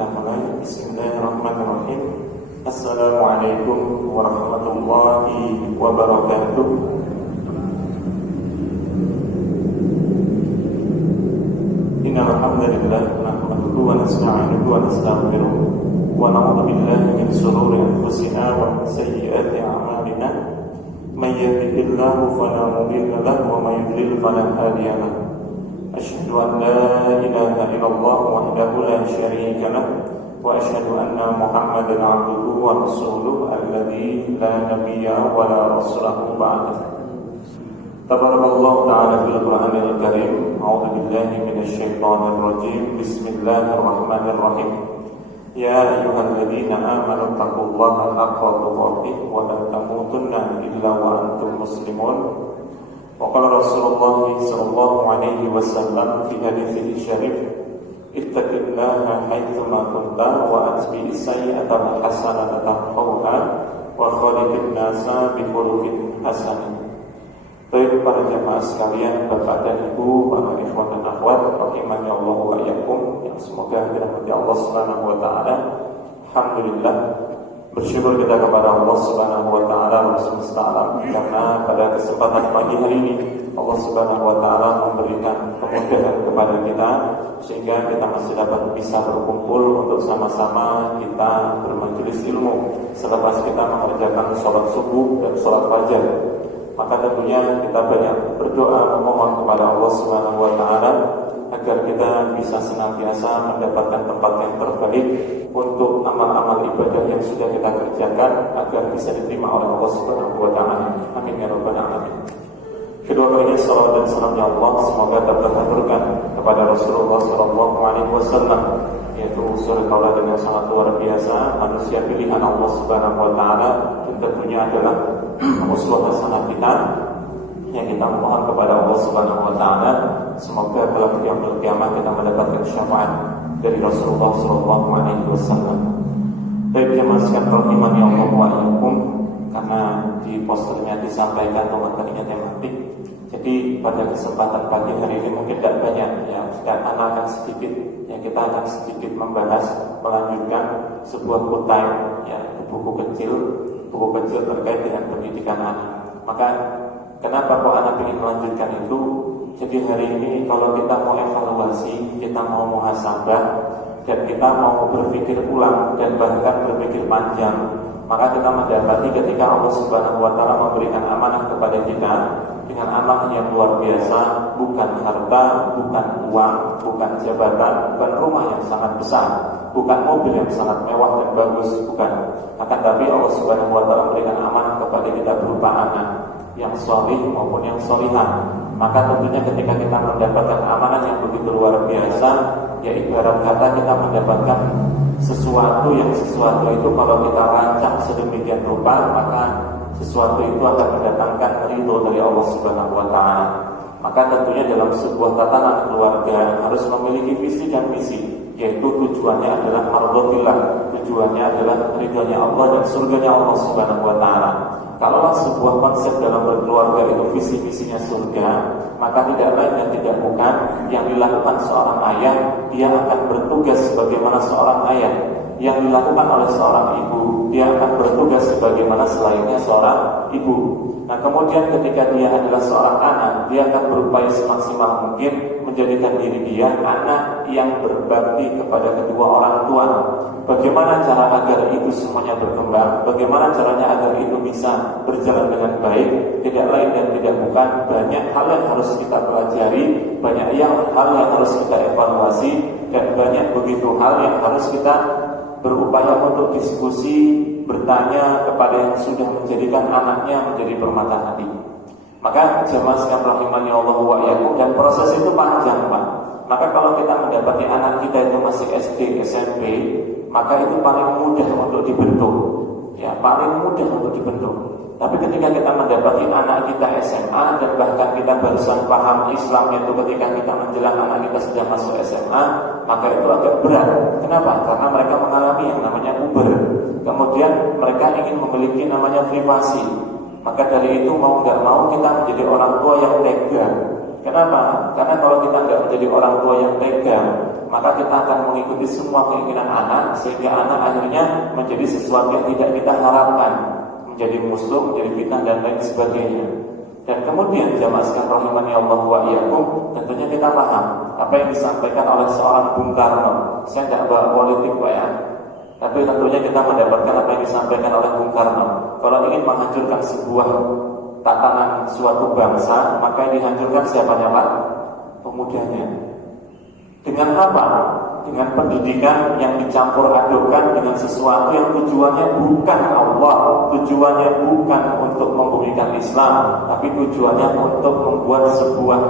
kita mulai. Bismillahirrahmanirrahim. Assalamualaikum warahmatullahi wabarakatuh. Innal hamdalillah nahmaduhu wa nasta'inuhu wa nastaghfiruh wa na'udzu billahi min shururi anfusina wa min sayyiati a'malina. May yahdihillahu fala mudilla lahu wa may yudlil fala hadiya lahu. Asyhadu an la ilaha illallah wahdahu la syarika lahu wa asyhadu anna Muhammadan 'abduhu wa rasuluhu alladzi la nabiyya wa la rasulahu ba'dahu. Tabarakallahu ta'ala fil Qur'anil Karim. A'udzu billahi minasy syaithanir rajim. Bismillahirrahmanirrahim. Ya ayyuhalladzina amanu taqullaha haqqa tuqatih wa la tamutunna illa wa antum muslimun. Waqala Rasulullah sallallahu alaihi wasallam fi haditsil syarif, ittaqillaha haitsu ma kunta wa atbi'is sayyi'ata hasanatan tamhuha wa khaliqin nasa bi khuluqin hasan. Baik para jamaah sekalian, Bapak dan Ibu, para ikhwan dan akhwat, rahimani Allah wa iyyakum, yang semoga dirahmati Allah Subhanahu wa taala. Alhamdulillah, bersyukur kita kepada Allah Subhanahu wa taala Rabb semesta alam, karena pada kesempatan pagi hari ini Allah Subhanahu wa taala memberikan kemudahan kepada kita sehingga kita masih dapat bisa berkumpul untuk sama-sama kita bermajelis ilmu selepas kita mengerjakan sholat subuh dan sholat fajar. Maka tentunya kita banyak berdoa memohon kepada Allah Subhanahu wa taala agar kita bisa senantiasa mendapatkan tempat yang terbaik untuk amal-amal ibadah yang sudah kita kerjakan agar bisa diterima oleh Allah Subhanahu wa taala. Amin ya rabbal alamin. Kedua kalinya salawat dan salamnya Allah semoga terhaturkan kepada Rasulullah sallallahu alaihi wasallam, yaitu suri tauladan yang sangat luar biasa, manusia pilihan Allah Subhanahu wa taala, dan tentunya adalah uswah hasanah kita yang kita mohon kepada Allah Subhanahu wa taala semoga dalam yaumul qiyamah kita mendapatkan syafaat dari Rasulullah sallallahu alaihi wasallam. Baik jemaah sekalian rahimani Allah wa iyyakum, karena di posternya disampaikan materinya tematik. Jadi pada kesempatan pagi hari ini mungkin tidak banyak ya, anak akan sedikit ya, kita akan sedikit membahas, melanjutkan sebuah kutip ya, buku kecil terkait dengan pendidikan anak. Maka kenapa kok anak ingin melanjutkan itu? Jadi hari ini kalau kita mau evaluasi, kita mau muhasabah, dan kita mau berpikir ulang dan bahkan berpikir panjang, maka kita mendapati ketika Allah Subhanahu wa taala memberikan amanah kepada kita dengan amanah yang luar biasa, bukan harta, bukan uang, bukan jabatan, bukan rumah yang sangat besar, bukan mobil yang sangat mewah dan bagus, bukan. Akan tapi Allah Subhanahu wa taala memberikan amanah kepada kita berupa anak yang salih maupun yang salihah. Maka tentunya ketika kita mendapatkan amanah yang begitu luar biasa, ya ibarat kata kita mendapatkan sesuatu itu kalau kita rancang sedemikian rupa, maka sesuatu itu akan mendatangkan ridho dari Allah Subhanahu wa taala. Maka tentunya dalam sebuah tatanan keluarga harus memiliki visi dan misi, yaitu tujuannya adalah mardhatillah, tujuannya adalah ridhonya Allah dan surganya Allah Subhanahu wa taala. Kalaulah sebuah konsep dalam berkeluarga itu visi-misinya surga, maka tidak lain dan tidak bukan yang dilakukan seorang ayah, dia akan bertugas sebagaimana seorang ayah. Yang dilakukan oleh seorang ibu, dia akan bertugas sebagaimana selainnya seorang ibu. Nah kemudian ketika dia adalah seorang anak, dia akan berupaya semaksimal mungkin menjadikan diri dia anak yang berbakti kepada kedua orang tua. Bagaimana cara agar itu semuanya berkembang, bagaimana caranya agar itu bisa berjalan dengan baik, tidak lain dan tidak bukan banyak hal yang harus kita pelajari, banyak hal yang harus kita evaluasi, dan banyak begitu hal yang harus kita berupaya untuk diskusi, bertanya kepada yang sudah menjadikan anaknya menjadi permata hati. Maka jamaah sekalian rahimani Allah wa iyyakum, dan proses itu panjang Pak. Maka kalau kita mendapati anak kita itu masih SD, SMP, maka itu paling mudah untuk dibentuk. Ya, paling mudah untuk dibentuk. Tapi ketika kita mendapati anak kita SMA dan bahkan kita barusan paham Islamnya itu ketika kita menjelang anak kita sudah masuk SMA, maka itu agak berat. Kenapa? Karena mereka mengalami yang namanya puber. Kemudian mereka ingin memiliki namanya privasi. Maka dari itu mau nggak mau kita menjadi orang tua yang tega. Kenapa? Karena kalau kita nggak menjadi orang tua yang tega, maka kita akan mengikuti semua keinginan anak, sehingga anak akhirnya menjadi sesuatu yang tidak kita harapkan, menjadi musuh, menjadi fitnah dan lain sebagainya. Dan kemudian jamaah sekalian rahimani Allah wa iyyakum, tentunya kita paham apa yang disampaikan oleh seorang Bung Karno. Saya tidak bawa politik Pak ya, tapi tentunya kita mendapatkan apa yang disampaikan oleh Bung Karno. Kalau ingin menghancurkan sebuah tatanan suatu bangsa, maka yang dihancurkan siapanya Pak? Pemudanya. Dengan apa? Dengan pendidikan yang dicampur adukkan dengan sesuatu yang tujuannya bukan Allah, tujuannya bukan untuk membumikan Islam, tapi tujuannya untuk membuat sebuah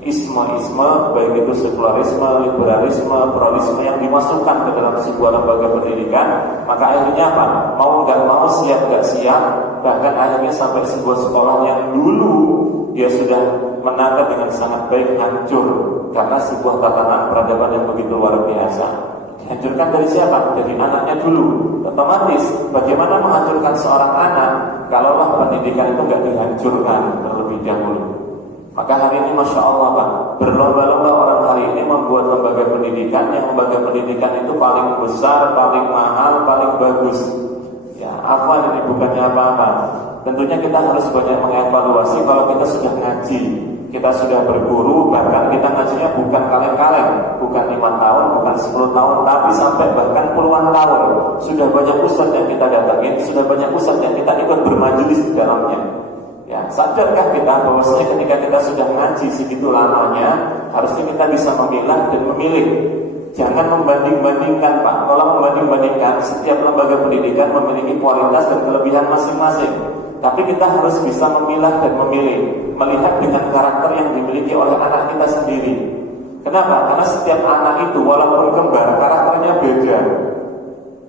isme-isme, baik itu sekularisme, liberalisme, pluralisme yang dimasukkan ke dalam sebuah lembaga pendidikan. Maka akhirnya apa? Mau nggak mau, siap nggak siap, bahkan akhirnya sampai sebuah sekolah yang dulu dia sudah menata dengan sangat baik hancur karena sebuah tatanan peradaban yang begitu luar biasa. Dihancurkan dari siapa? Dari anaknya dulu. Otomatis bagaimana menghancurkan seorang anak kalaulah pendidikan itu nggak dihancurkan terlebih dahulu. Maka hari ini Masya Allah Pak, berlomba-lomba orang hari ini membuat lembaga pendidikan, yang lembaga pendidikan itu paling besar, paling mahal, paling bagus. Ya, apa ini bukannya apa-apa. Tentunya kita harus banyak mengevaluasi. Kalau kita sudah ngaji, kita sudah berguru, bahkan kita ngajinya bukan kaleng-kaleng, bukan 5 tahun, bukan 10 tahun, tapi sampai bahkan puluhan tahun. Sudah banyak ustadz yang kita datangin, sudah banyak ustadz yang kita ikut bermajelis di dalamnya. Ya, sadarkah kita bahwasanya ketika kita sudah ngaji segitu lamanya, harusnya kita bisa memilah dan memilih. Jangan membanding-bandingkan Pak. Kalau membanding-bandingkan, setiap lembaga pendidikan memiliki kualitas dan kelebihan masing-masing. Tapi kita harus bisa memilah dan memilih, melihat dengan karakter yang dimiliki oleh anak kita sendiri. Kenapa? Karena setiap anak itu walaupun kembar, karakternya beda.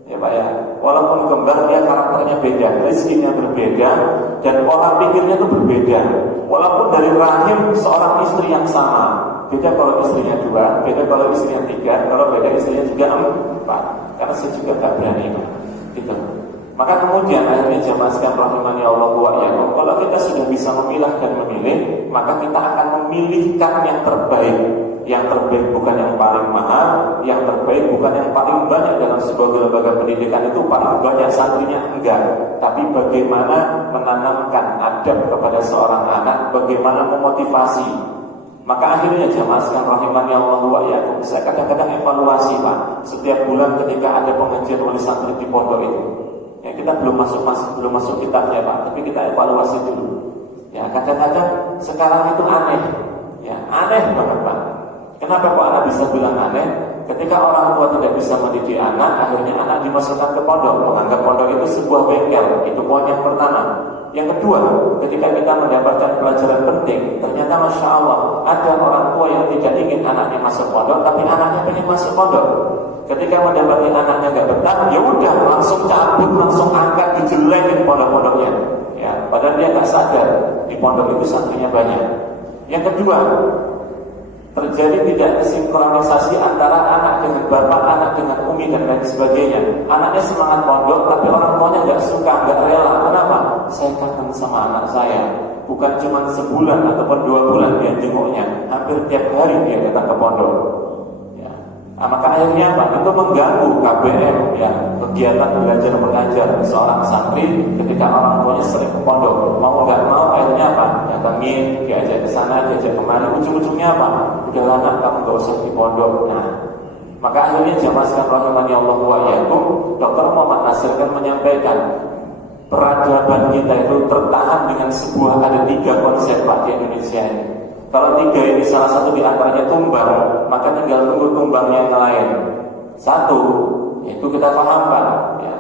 Ya Pak ya, walaupun kembar dia karakternya beda, rezekinya berbeda, dan pola pikirnya itu berbeda. Walaupun dari rahim seorang istri yang sama, beda kalau istrinya 2, beda kalau istrinya 3, kalau beda istrinya juga 4. Karena saya juga tak berani Pak. Gitu. Maka kemudian akhirnya jamaah sekalian rahimani Allah wa iyyakum, kalau kita sudah bisa memilah dan memilih, maka kita akan memilihkan yang terbaik. Yang terbaik bukan yang paling mahal, yang terbaik bukan yang paling banyak dalam sebuah lembaga pendidikan itu paling banyak santrinya, enggak. Tapi bagaimana menanamkan adab kepada seorang anak, bagaimana memotivasi. Maka akhirnya jamaah sekalian rahimani Allah wa iyyakum, saya kadang-kadang evaluasi Pak, setiap bulan ketika ada pengajian oleh santri di pondok itu. Ya, kita belum masuk kitabnya Pak, tapi kita evaluasi dulu. Ya, kadang-kadang sekarang itu aneh. Ya, aneh banget Pak. Kenapa kok anak bisa bilang aneh? Ketika orang tua tidak bisa mendidik anak, akhirnya anak dimasukkan ke pondok, menganggap pondok itu sebuah bengkel. Itu poin yang pertama. Yang kedua, ketika kita mendapatkan pelajaran penting, ternyata Masya Allah, ada orang tua yang tidak ingin anaknya masuk pondok, tapi anaknya ingin masuk pondok. Ketika mendapati anaknya nggak betah, ya udah langsung cabut, langsung angkat, dijelekin pondok-pondoknya. Ya, padahal dia nggak sadar di pondok itu santrinya banyak. Yang kedua, terjadi tidak sinkronisasi antara anak dengan bapak, anak dengan umi dan lain sebagainya. Anaknya semangat pondok, tapi orang tuanya nggak suka, nggak rela. Kenapa? Saya kangen sama anak saya. Bukan cuma sebulan ataupun 2 bulan dia jenguknya, hampir tiap hari dia datang ke pondok. Nah, maka akhirnya apa? Itu mengganggu KBM, ya, kegiatan belajar mengajar seorang santri ketika orang tuanya sering ke pondok. Mau nggak mau akhirnya apa? Datangin, diajak ke sana, diajak kemari. Ujung-ujungnya apa? Udah anak kamu nggak usah di pondok. Nah, maka akhirnya jamaah sekalian rahimani Allah wa iyyakum, Dr. Muhammad Nasir kan menyampaikan peradaban kita itu tertahan dengan sebuah, ada 3 konsep Pak di Indonesia ini. Kalau 3 ini salah satu di antaranya tumbang, maka tinggal tunggu tumbangnya yang lain. 1, yaitu kita pahamkan, ya,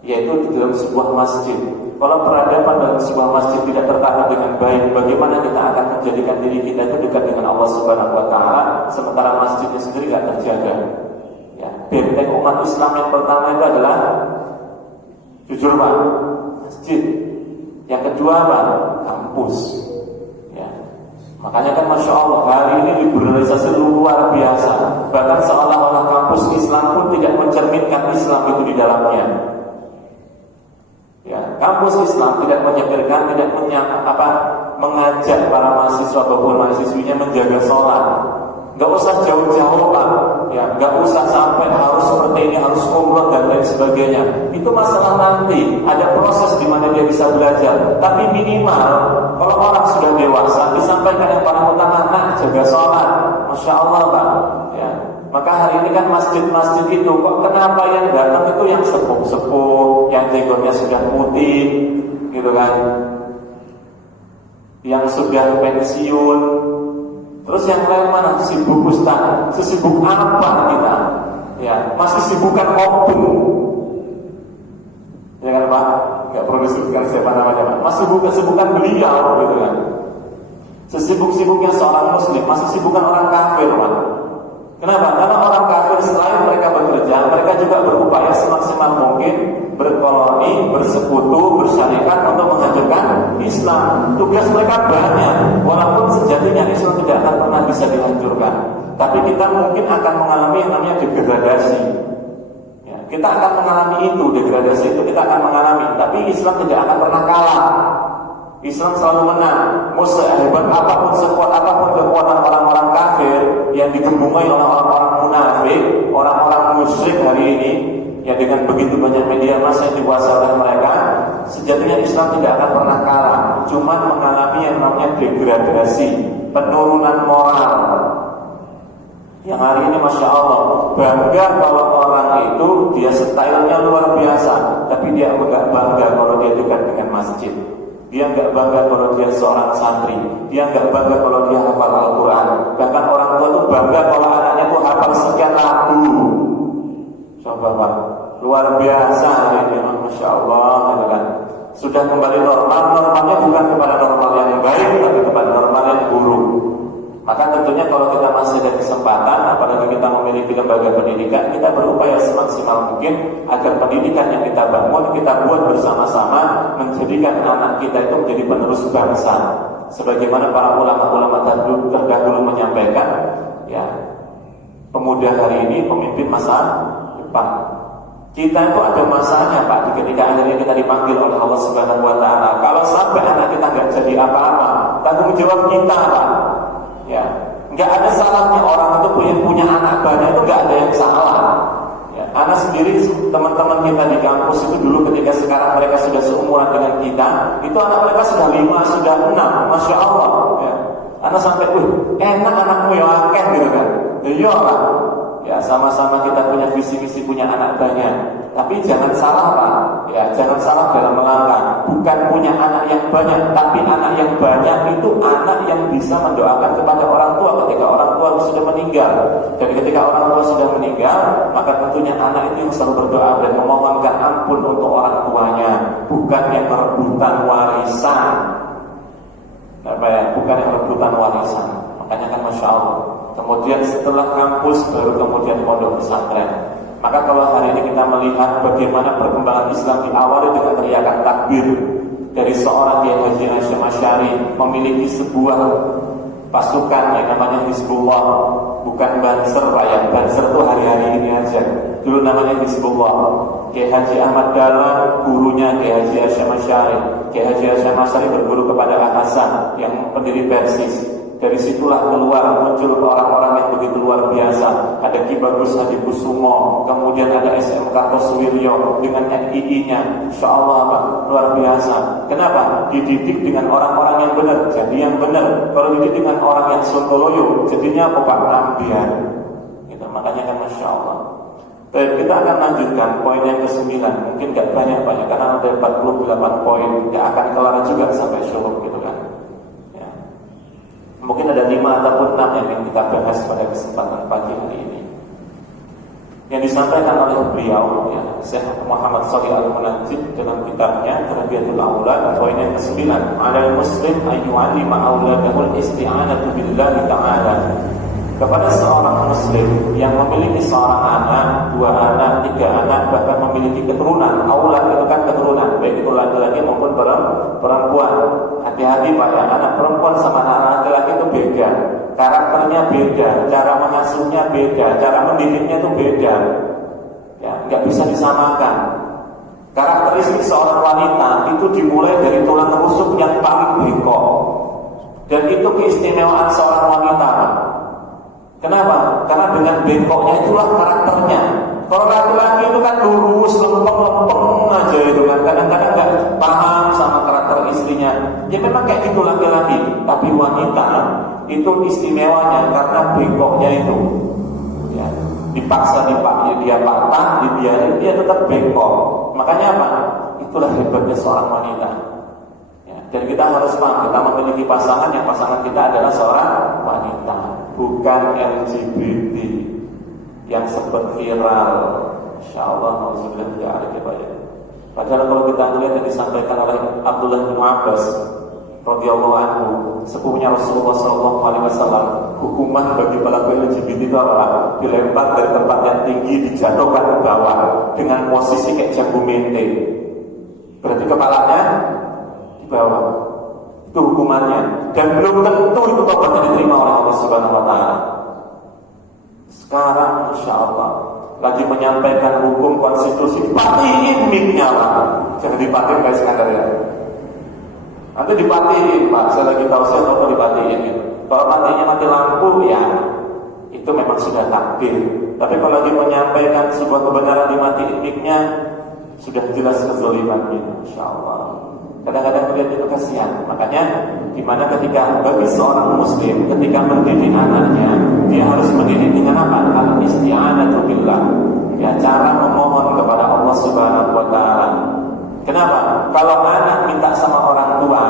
yaitu di dalam sebuah masjid. Kalau peradaban dalam sebuah masjid tidak tertata dengan baik, bagaimana kita akan menjadikan diri kita itu dekat dengan Allah Subhanahu Wa Taala, sementara masjidnya sendiri tidak terjaga. Ya, benteng umat Islam yang pertama itu adalah jujur Pak, masjid. Yang kedua Pak, kampus. Makanya kan Masya Allah, hari ini liberalisasi luar biasa. Bahkan seolah-olah kampus Islam pun tidak mencerminkan Islam itu di dalamnya. Ya, kampus Islam tidak mencerminkan, tidak mengajak para mahasiswa maupun mahasiswinya menjaga sholat. Nggak usah jauh-jauh Pak, ya, nggak usah sampai harus seperti ini, harus kumlot dan lain sebagainya. Itu masalah nanti, ada proses di mana dia bisa belajar. Tapi minimal, kalau orang sudah dewasa, disampaikan yang paling utama, nak jaga sholat, masya Allah Pak. Ya. Maka hari ini kan masjid-masjid itu, kok kenapa yang datang itu yang sepuh-sepuh, yang jenggotnya sudah putih, gitu kan? Yang sudah pensiun. Terus yang lain mana? Sibuk Ustaz. Sesibuk apa kita? Ya, masih sibukkan opung. Ya kan Pak? Enggak perlu disebutkan siapa namanya Pak. Masih sibukkan beliau gitu kan. Sesibuk-sibuknya seorang muslim, masih sibukkan orang kafir Pak. Kenapa? Karena orang kafir selain mereka bekerja, mereka juga berupaya semaksimal mungkin berkoloni, bersekutu, bersyarikat untuk menghancurkan Islam. Tugas mereka banyak, walaupun sejatinya Islam tidak akan pernah bisa dihancurkan. Tapi kita mungkin akan mengalami yang namanya degradasi. Ya, kita akan mengalami itu, degradasi itu kita akan mengalami. Tapi Islam tidak akan pernah kalah. Islam selalu menang. Mau sehebat apapun, sekuat apapun kekuatan orang-orang kafir yang digembungi oleh orang-orang munafik, orang-orang musyrik hari ini, ya dengan begitu banyak media massa yang dikuasai oleh mereka, sejatinya Islam tidak akan pernah kalah. Cuma mengalami yang namanya degradasi, penurunan moral. Yang hari ini masya Allah bangga kalau orang itu dia stylenya luar biasa, tapi dia enggak bangga kalau dia dekat dengan masjid. Dia enggak bangga kalau dia seorang santri. Dia enggak bangga kalau dia hafal Al-Quran. Bahkan orang tua itu bangga kalau anaknya itu hafal sekian lagu. Coba Pak, luar biasa ini, masya Allah, gitu kan. Sudah kembali normal. Normalnya bukan kepada normal yang baik, tapi kepada normal yang buruk. Maka tentunya kalau kita masih ada kesempatan, apalagi kita memiliki lembaga pendidikan, kita berupaya semaksimal mungkin agar pendidikan yang kita bangun, kita buat bersama-sama, menjadikan anak kita itu menjadi penerus bangsa. Sebagaimana para ulama-ulama terdahulu menyampaikan, ya, pemuda hari ini pemimpin masa depan. Kita itu ada masanya Pak, ketika akhirnya kita dipanggil oleh Allah Subhanahu Wa Taala. Kalau sampai anak kita nggak jadi apa-apa, tanggung jawab kita Pak. Ya, nggak ada salahnya orang itu punya anak banyak, itu nggak ada yang salah. Ya, anak sendiri, teman-teman kita di kampus itu dulu ketika sekarang mereka sudah seumuran dengan kita, itu anak mereka sudah 5, sudah 6, masya Allah. Ya, anak sampai, enak anakmu ya akeh gitu kan. Ya Pak. Ya, sama-sama kita punya visi misi, punya anak banyak. Tapi jangan salah Pak. Ya, jangan salah dalam melangkah. Bukan punya anak yang banyak, tapi anak yang banyak itu anak yang bisa mendoakan kepada orang tua ketika orang tua sudah meninggal. Dan ketika orang tua sudah meninggal, maka tentunya anak itu yang selalu berdoa dan memohonkan ampun untuk orang tuanya, bukan yang merebutan warisan. Bukan yang merebutan warisan. Makanya kan masya Allah. Kemudian setelah kampus baru kemudian pondok pesantren. Maka kalau hari ini kita melihat bagaimana perkembangan Islam diawali dengan teriakan takbir dari seorang Kiai Haji Hasyim Asy'ari, memiliki sebuah pasukan yang namanya Hizbullah, bukan Banser Pak ya. Banser itu hari-hari ini aja. Dulu namanya Hizbullah. Kiai Haji Ahmad Dahlan, gurunya Kiai Haji Hasyim Asy'ari. Kiai Haji Hasyim Asy'ari berguru kepada Al Hasan yang pendiri Persis. Dari situlah keluar muncul orang-orang yang begitu luar biasa. Ada Ki Bagus Hadikusumo, kemudian ada SM Kartosuwiryo dengan NII-nya. Insya Allah Pak, luar biasa. Kenapa? Dididik dengan orang-orang yang benar, jadi yang benar. Kalau dididik dengan orang yang sontoloyo, jadinya apa Pak? Ambiar. Gitu, makanya kan masya Allah. Baik, kita akan lanjutkan poin yang ke-9. Mungkin gak banyak Pak ya, karena ada 48 poin. Gak akan kelar juga sampai syuruk gitu kan. Mungkin ada 5 ataupun 6 yang ingin kita bahas pada kesempatan pagi hari ini. Yang disampaikan oleh beliau, ya, Syekh Muhammad Shalih Al-Munajjid dalam kitabnya Tarbiyatul Aulad, poin yang ke-9, "Alal muslim ayyu'allima auladahul isti'anatu billahi ta'ala." Kepada seorang muslim yang memiliki seorang anak, 2 anak, 3 anak, bahkan memiliki keturunan. Aulad itu kan keturunan, baik itu laki-laki maupun perempuan. Hati-hati Pak ya, anak perempuan sama anak laki-laki itu beda. Karakternya beda, cara mengasuhnya beda, cara mendidiknya itu beda. Ya, nggak bisa disamakan. Karakteristik seorang wanita itu dimulai dari tulang rusuk yang paling bengkok. Dan itu keistimewaan seorang wanita. Kenapa? Karena dengan bengkoknya itulah karakternya. Kalau laki-laki itu kan lurus, lempeng-lempeng aja itu kan. Kadang-kadang gak paham sama karakter istrinya. Ya memang kayak gitu laki-laki. Tapi wanita itu istimewanya karena bengkoknya itu. Ya, dipaksa dia patah, dibiarin dia tetap bengkok. Makanya apa? Itulah hebatnya seorang wanita. Ya, dan kita harus paham, kita memiliki pasangan yang pasangan kita adalah seorang wanita, bukan LGBT yang sempat viral. Insyaallah nauzubillah min dzalik. Padahal kalau kita lihat yang disampaikan oleh Abdullah bin Abbas radhiyallahu anhu, sepupunya Rasulullah sallallahu alaihi wasallam, hukuman bagi pelaku LGBT itu adalah dilempar dari tempat yang tinggi, dijatuhkan ke bawah dengan posisi kayak jago mente. Berarti kepalanya di bawah. Itu hukumannya. Dan belum tentu itu tobatnya diterima oleh Allah Subhanahu wa taala. Sekarang Insya Allah lagi menyampaikan hukum konstitusi, dipatiin mic-nya Pak. Jangan dipatiin guys sekadar ya. Nanti dipatiin Pak, saya lagi tahu saya kalau dipatiin gitu. Kalau matinya mati lampu ya itu memang sudah takdir. Tapi kalau lagi menyampaikan sebuah kebenaran dimatiin mic-nya, sudah jelas kezalimannya. Insya Allah. Kadang-kadang melihat itu kasihan. Makanya dimana ketika bagi seorang muslim ketika mendidik anaknya, dia harus mendidik dengan apa? Al-isti'anatu billah. Ya, cara memohon kepada Allah Subhanahu wa taala. Kenapa? Kalau anak minta sama orang tua,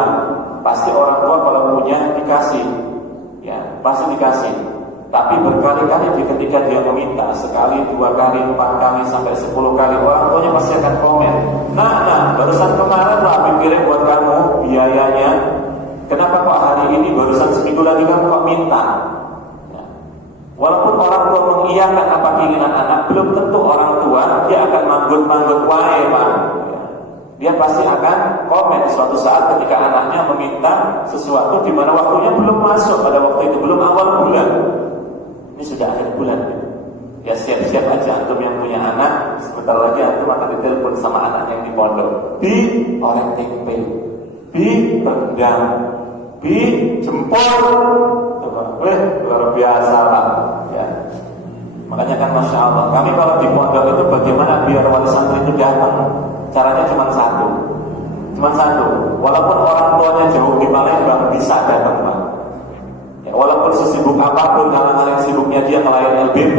pasti orang tua kalau punya dikasih. Ya, pasti dikasih. Tapi berkali-kali ketika dia meminta, sekali, 2 kali, 4 kali, sampai 10 kali, orang tuanya pasti akan komen. Nah, barusan kemarin lah pikirin buat kamu biayanya. Kenapa kok hari ini barusan seminggu lagi kamu kok minta? Ya. Walaupun orang tua mengiyakan apa keinginan anak, belum tentu orang tua dia akan manggut-manggut wae Pak. Ya. Dia pasti akan komen suatu saat ketika anaknya meminta sesuatu di mana waktunya belum masuk pada waktu itu, belum awal bulan. Ini sudah akhir bulan. Ya siap-siap aja antum yang punya anak, sebentar lagi antum akan ditelepon sama anaknya yang di pondok. Bi orek tempe, bi rendang, bi jempol. Luar biasa Pak. Ya. Makanya kan Masya Allah, kami kalau di pondok itu bagaimana biar wali santri itu datang? Caranya cuma satu. Walaupun orang tuanya jauh di Palembang, bisa datang Pak. Ya, walaupun sesibuk apapun, hal-hal yang sibuknya dia ngelayan LBP,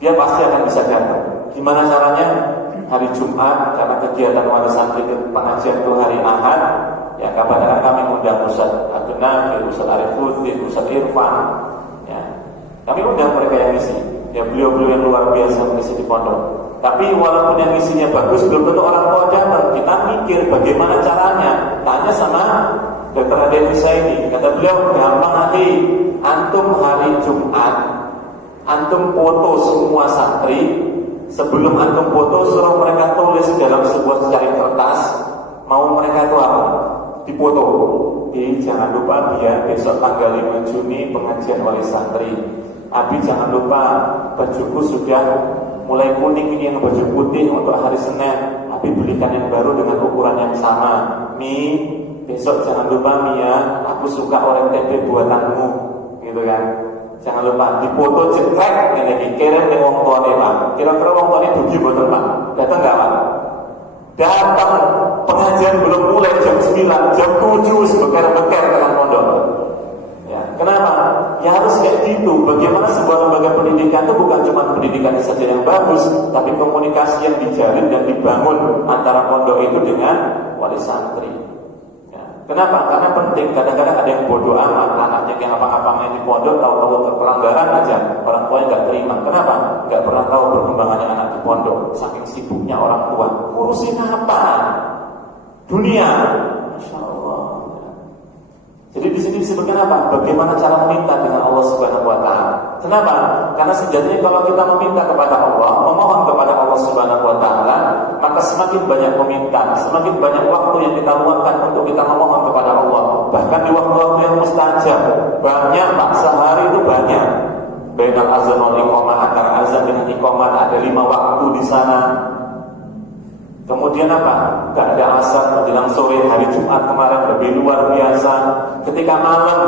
dia pasti akan bisa datang. Gimana caranya? Hari Jumat, karena kegiatan wali santri pengajian itu hari Ahad, ya kapan-kapan kami undang Ustaz Abdul Nafi, Ustaz Arifuddin, Ustaz Irfan. Ya, kami undang mereka yang ngisi. Ya beliau-beliau yang luar biasa mengisi di pondok. Tapi walaupun yang isinya bagus, belum tentu orang tua datang. Kita mikir bagaimana caranya. Tanya sama Dr. Raden Husaini, kata beliau, gampang nanti. Antum hari Jumat, antum foto semua santri. Sebelum antum foto, suruh mereka tulis dalam sebuah secari kertas, mau mereka itu apa? Dipoto. Jangan lupa biar besok tanggal 5 Juni pengajian wali santri. Abi jangan lupa bajuku sudah mulai kuning ini, yang baju putih untuk hari Senin. Abi belikan yang baru dengan ukuran yang sama. Mi, besok jangan lupa Mia, aku suka orek tempe buatanmu, gitu kan? Jangan lupa dipoto cekrek lagi kirim ke wong tuane Pak. Kira-kira wong tuane bugi boten Pak? Datang enggak Pak? Datang. Pengajian belum mulai jam 9, jam 7 beker-beker dengan pondok. Ya, kenapa? Ya harus kayak gitu. Bagaimana sebuah lembaga pendidikan itu bukan cuma pendidikan saja yang bagus, tapi komunikasi yang dijalin dan dibangun antara pondok itu dengan wali santri. Kenapa? Karena penting. Kadang-kadang ada yang bodoh amat, anaknya yang apa-apanya di pondok, tahu-tahu terpelanggaran aja, orang tuanya nggak terima. Kenapa? Nggak pernah tahu perkembangannya anak di pondok. Saking sibuknya orang tua, urusin apa? Dunia. Masya Allah. Jadi di sini disebutkan apa? Bagaimana cara meminta dengan Allah Subhanahu Wa Taala. Kenapa? Karena sejatinya kalau kita meminta kepada Allah, memohon kepada Allah Subhanahu Wa Taala, maka semakin banyak meminta, semakin banyak waktu yang kita luangkan untuk kita memohon kepada Allah. Bahkan di waktu-waktu yang mustajab, banyak Pak, sehari itu banyak. Bainal azan wal iqamah, antara azan dengan iqamah ada 5 waktu di sana. Kemudian apa? Gak ada azan menjelang sore hari Jumat kemarin lebih luar biasa. Ketika malam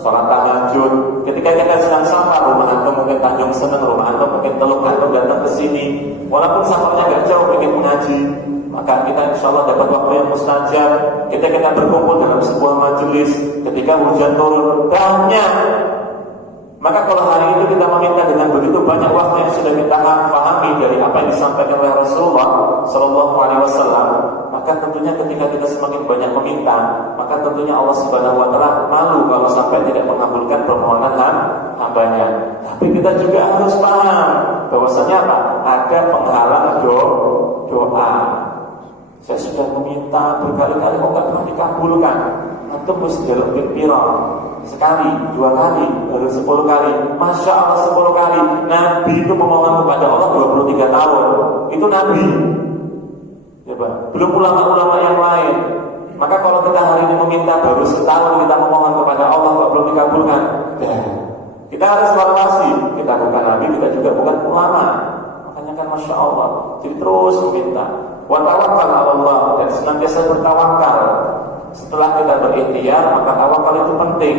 sholat tahajud. Ketika kita sedang safar, rumah antum mungkin Tanjung Seneng, rumah antum mungkin Teluk antum datang ke sini. Walaupun safarnya gak jauh, ingin mengaji, maka kita insya Allah dapat waktu yang mustajab. Kita berkumpul dalam sebuah majelis. Ketika hujan turun banyak. Maka kalau hari itu kita meminta dengan begitu banyak waktu yang sudah kita pahami dari apa yang disampaikan oleh Rasulullah Shallallahu Alaihi Wasallam, maka tentunya ketika kita semakin banyak meminta, maka tentunya Allah Subhanahu Wa Taala malu kalau sampai tidak mengabulkan permohonan hambanya. Tapi kita juga harus paham bahwasanya apa? Ada penghalang doa. Saya sudah meminta berkali-kali kok nggak pernah dikabulkan. Antum mesti jaluk piro sekali, 2 kali, baru 10 kali. Masya Allah 10 kali. Nabi itu memohon kepada Allah 23 tahun. Itu Nabi. Ya, belum ulama-ulama yang lain. Maka kalau kita hari ini meminta baru setahun kita memohon kepada Allah kok belum dikabulkan. Kita harus evaluasi. Kita bukan Nabi, kita juga bukan ulama. Makanya kan Masya Allah. Jadi terus meminta. Wa tawakkal 'ala Allah, dan senantiasa bertawakal. Setelah kita berikhtiar, maka tawakal itu penting.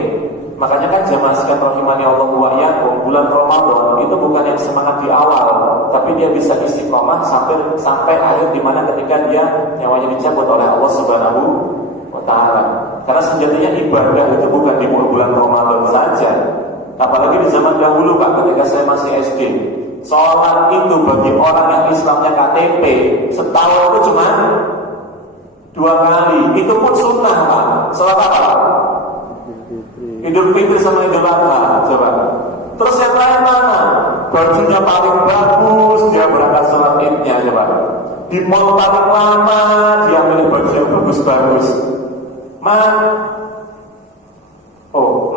Makanya kan jamaah sekalian rahimani Allah wa iyyakum, bulan Ramadan itu bukan yang semangat di awal, tapi dia bisa istiqomah sampai akhir di mana ketika dia nyawanya dicabut oleh Allah Subhanahu wa taala. Karena sejatinya ibadah itu bukan di bulan Ramadan saja. Apalagi di zaman dahulu Pak, ketika saya masih SD, sholat itu bagi orang yang Islamnya KTP setahun itu cuma 2 kali, itu pun sunnah Pak. Sholat apa Pak? Idul Fitri sama Idul Adha. Coba. Terus yang lain mana? Bajunya paling bagus, dia berangkat sholat idnya. Coba. Di mall paling lama, dia ambil baju yang bagus-bagus.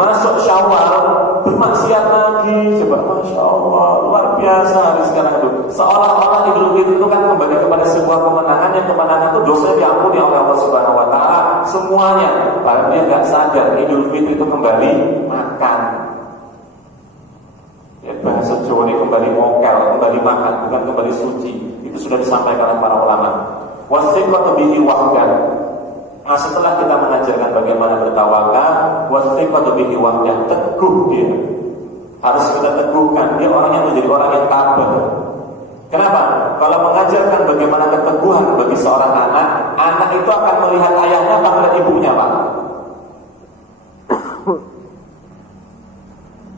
Masuk Syawal bermaksiat lagi. Coba, Masya Allah, luar biasa hari sekarang itu. Seolah-olah Idul Fitri itu kan kembali kepada sebuah kemenangan, yang kemenangan itu dosanya diampuni oleh Allah Subhanahu Wa Taala semuanya. Padahal dia nggak sadar Idul Fitri itu kembali makan. Ya, bahasa Jawa ini kembali mokel, kembali makan, bukan kembali suci. Itu sudah disampaikan oleh para ulama. Wasiqatu bihi wahdan. Nah, setelah kita mengajarkan bagaimana bertawakal, wasiqatu bihi wahdan, teguh dia. Harus kita teguhkan, dia orangnya menjadi orang yang tabah. Kenapa? Kalau mengajarkan bagaimana keteguhan bagi seorang anak, anak itu akan melihat ayahnya apa melihat ibunya, Pak?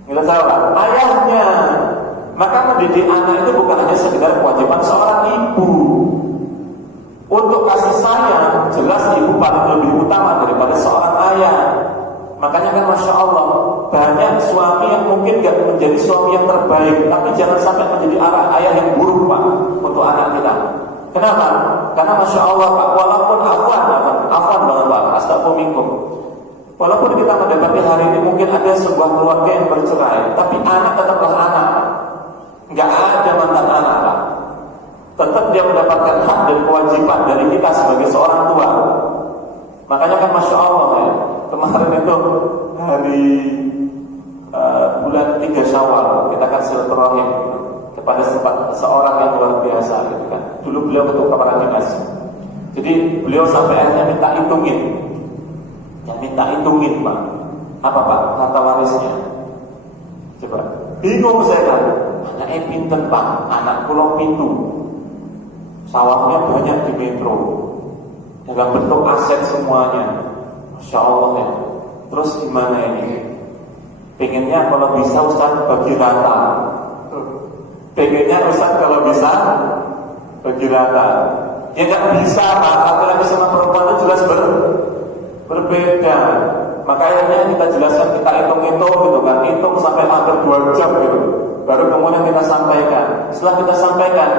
Kita tahu Pak, ayahnya. Maka mendidik anak itu bukan hanya sekedar kewajiban seorang ibu. Untuk kasih sayang, jelas ibu paling lebih utama daripada seorang ayah. Makanya kan Masya Allah, banyak suami yang mungkin gak menjadi suami yang terbaik, tapi jangan sampai menjadi ayah yang buruk Pak untuk anak kita. Kenapa? Karena Masya Allah Pak, walaupun afwan banget Pak, astagfirullahaladzim. Walaupun kita mendapati hari ini mungkin ada sebuah keluarga yang bercerai, tapi anak tetaplah anak. Gak ada mantan anak Pak. Tetap dia mendapatkan hak dan kewajiban dari kita sebagai seorang tua. Makanya kan Masya Allah ya, kemarin itu hari bulan 3 Syawal kita kan silaturahim kepada seorang yang luar biasa gitu kan. Dulu beliau ketua kepala dinas. Jadi beliau sampai akhirnya minta hitungin. Yang minta hitungin Pak. Apa Pak? Harta warisnya. Coba. Bingung saya kan. Anaknya pinten Pak, anak pulau pintu. Sawahnya banyak di metro, dalam bentuk aset semuanya. Masya Allah ya. Terus gimana ini? Pengennya kalau bisa Ustaz bagi rata. Pengennya Ustaz kalau bisa bagi rata. Ya gak bisa Pak, laki-laki sama perempuan itu jelas berbeda. Maka akhirnya kita jelaskan, kita hitung-hitung gitu kan, hitung sampai hampir 2 jam gitu. Baru kemudian kita sampaikan. Setelah kita sampaikan,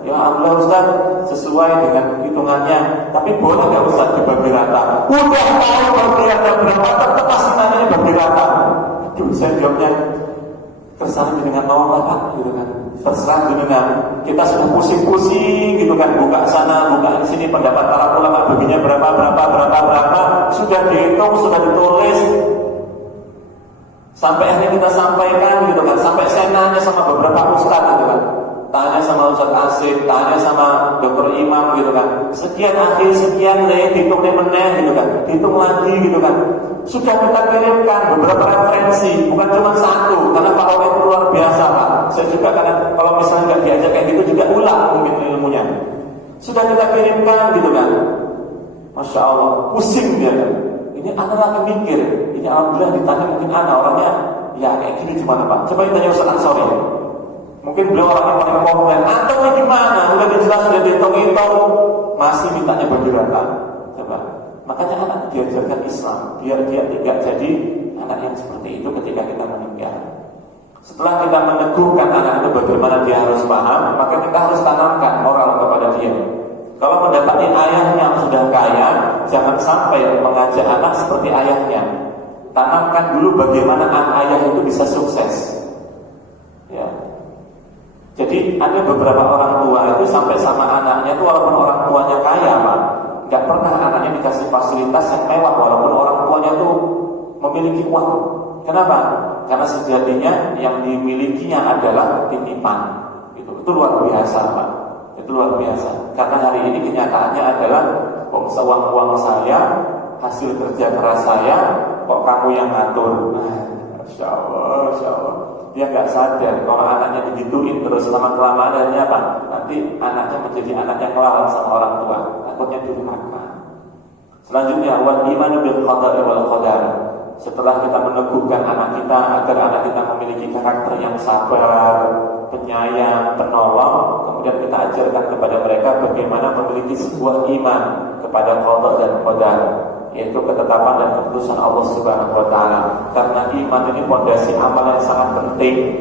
ya Allah Ustaz, sesuai dengan hitungannya, tapi boleh nggak Ustaz dibagi rata? Udah tahu bagi rata berapa, tetap pasti namanya bagi rata. Aduh, saya jawabnya terserah dengan nolak Pak, gitu kan. Terserah dengan kita sudah pusing-pusing gitu kan, buka sana, buka di sini, pendapat para ulama baginya berapa, sudah dihitung, sudah ditulis. Sampai akhirnya kita sampaikan gitu kan, sampai saya nanya sama beberapa ustaz gitu kan. tanya sama Ustaz Asif, tanya sama Dokter Imam gitu kan. Sekian akhir, sekian dihitung meneh gitu kan. Dihitung lagi gitu kan. Sudah kita kirimkan beberapa referensi, bukan cuma satu, karena Pak Owe itu luar biasa Pak. Saya juga karena kalau misalnya nggak diajak kayak gitu juga ulang mungkin ilmunya. Sudah kita kirimkan gitu kan. Masya Allah, pusing dia kan. Ini anak lagi mikir. Ini alhamdulillah ditanya mungkin anak orangnya ya kayak gini gimana Pak? Coba ditanya Ustaz Ansori. Mungkin beliau orangnya paling komplain. Atau gimana? Udah dijelas, udah dihitung-hitung, masih mintanya bagi rata. Coba. Makanya anak diajarkan Islam biar dia tidak jadi anak yang seperti itu ketika kita meninggal. Setelah kita meneguhkan anak itu bagaimana dia harus paham, maka kita harus tanamkan moral kepada dia. Kalau mendapati ayahnya yang sudah kaya, jangan sampai mengajak anak seperti ayahnya. Tanamkan dulu bagaimana ayah itu bisa sukses. Ya. Jadi ada beberapa orang tua itu sampai sama anaknya itu walaupun orang tuanya kaya Pak, nggak pernah anaknya dikasih fasilitas yang mewah walaupun orang tuanya itu memiliki uang. Kenapa? Karena sejatinya yang dimilikinya adalah titipan. Itu luar biasa Pak. Itu luar biasa. Karena hari ini kenyataannya adalah uang saya, hasil kerja keras saya, kok kamu yang ngatur. Masya Allah, Masya Allah. Dia nggak sadar kalau anaknya digituin terus lama-kelamaan akhirnya apa? Nanti anaknya menjadi anak yang ngelawan sama orang tua. Takutnya durhaka. Selanjutnya wal imanu bil qada'i wal qadar. Setelah kita meneguhkan anak kita agar anak kita memiliki karakter yang sabar, penyayang, penolong, kemudian kita ajarkan kepada mereka bagaimana memiliki sebuah iman kepada qada dan qadar, yaitu ketetapan dan keputusan Allah Subhanahu wa taala. Karena iman ini fondasi amal yang sangat penting.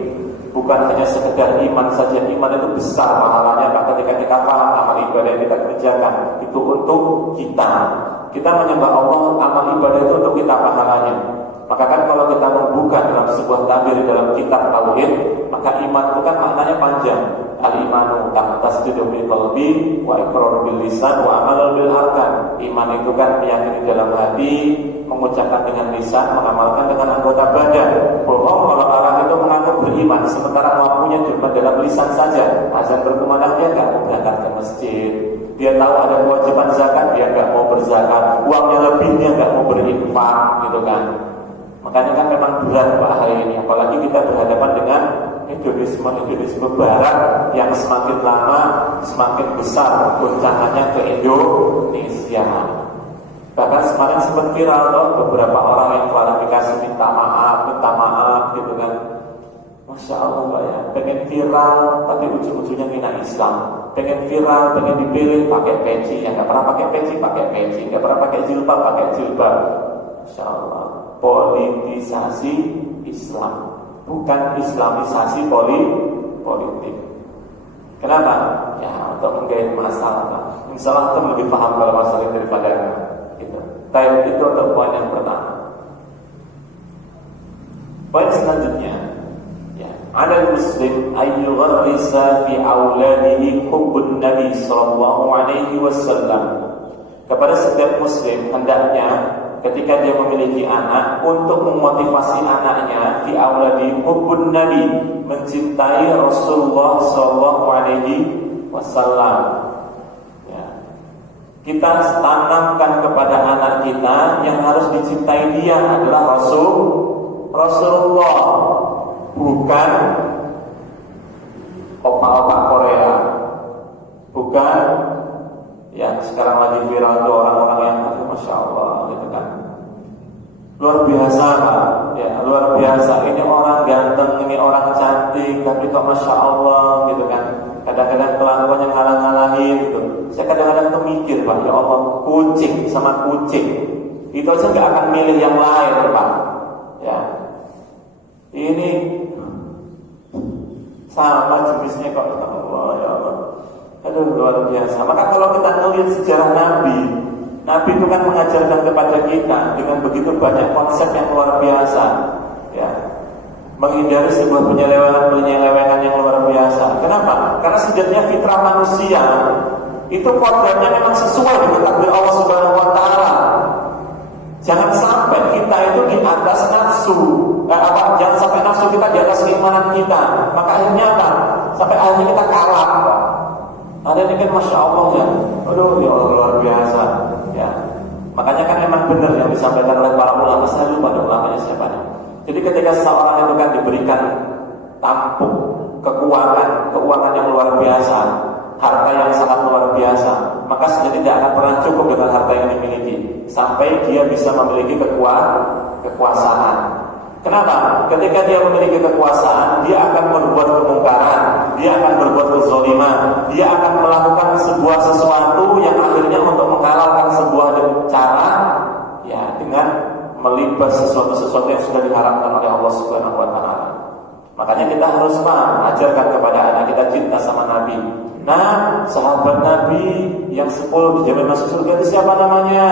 Bukan hanya sekedar iman saja, iman itu besar pahalanya ketika kita paham amal ibadah yang kita kerjakan itu untuk kita. Kita menyembah Allah, amal ibadah itu untuk kita pahalanya. Maka kan kalau kita membuka dalam sebuah tabir dalam kitab tauhid, maka iman itu kan maknanya panjang. Al-imanu tasdiqu bil qalbi wa iqraru bil lisan wa amalu bil arkan. Iman itu kan meyakini dalam hati, mengucapkan dengan lisan, mengamalkan dengan anggota badan. Bohong kalau orang itu mengaku beriman sementara ngakunya cuma dalam lisan saja. Azan berkumandang dia enggak mau berangkat ke masjid. Dia tahu ada kewajiban zakat, dia enggak mau berzakat. Uangnya lebih dia enggak mau berinfak, gitu kan. Makanya kan memang berat Pak hari ini. Apalagi kita berhadapan dengan hedonisme barat yang semakin lama semakin besar goncangannya ke Indonesia. Bahkan kemarin sempat viral loh beberapa orang yang klarifikasi minta maaf gitu kan. Masya Allah Pak ya, pengen viral tapi ujung-ujungnya hina Islam. Pengen viral, pengen dipilih pakai peci, yang nggak pernah pakai peci, nggak pernah pakai jilbab, pakai jilbab. Masya Allah, politisasi Islam, bukan Islamisasi politik. Kenapa? Ya untuk menggait masalah. Insya Allah itu lebih paham kalau masalah ini daripada itu. Tapi itu untuk poin yang pertama. Poin selanjutnya, ya, ada Muslim ayyugharrisa fi auladihi hubbun Nabi sallallahu alaihi wasallam. Kepada setiap Muslim hendaknya ketika dia memiliki anak untuk memotivasi anaknya fi auladi hubbun Nabi, mencintai Rasulullah sallallahu alaihi wasallam. Ya. Kita tanamkan kepada anak kita yang harus dicintai dia adalah Rasulullah, bukan opa-opa Korea, bukan yang sekarang lagi viral tuh orang-orang yang Masya Allah gitu kan. Luar biasa Pak, ya luar biasa. Ini orang ganteng, ini orang cantik, tapi kok Masya Allah gitu kan. Kadang-kadang kelakuan yang ngalah-ngalahin gitu. Saya kadang-kadang tuh mikir Pak, ya Allah, kucing sama kucing itu aja gak akan milih yang lain Pak. Ya, ini sama jenisnya kok. Allah ya Allah. Aduh luar biasa. Maka kalau kita melihat sejarah Nabi itu kan mengajarkan kepada kita dengan begitu banyak konsep yang luar biasa, ya, menghindari sebuah penyelewengan yang luar biasa. Kenapa? Karena sejatinya fitrah manusia itu kodratnya memang sesuai dengan takdir Allah Subhanahu Wa Taala. Jangan sampai kita itu di atas nafsu, jangan sampai nafsu kita di atas keimanan kita. Maka akhirnya apa? sampai akhirnya kita kalah, Pak. Ada ini kan Masya Allah ya, aduh ya Allah luar biasa ya. Makanya kan emang benar yang disampaikan oleh para ulama, saya lupa ulamanya siapa. Jadi ketika seseorang itu kan diberikan tampuk keuangan yang luar biasa, harta yang sangat luar biasa, maka sebenarnya tidak akan pernah cukup dengan harta yang dimiliki sampai dia bisa memiliki kekuasaan. Kenapa? Ketika dia memiliki kekuasaan, dia akan berbuat kemungkaran, dia akan berbuat kezaliman, dia akan melakukan sebuah sesuatu yang akhirnya untuk menghalalkan sebuah cara, ya dengan melibas sesuatu yang sudah diharamkan oleh Allah Subhanahu Wa Taala. Makanya kita harus ajarkan kepada anak kita cinta sama Nabi. Nah, sahabat Nabi yang 10 dijamin masuk surga itu siapa namanya?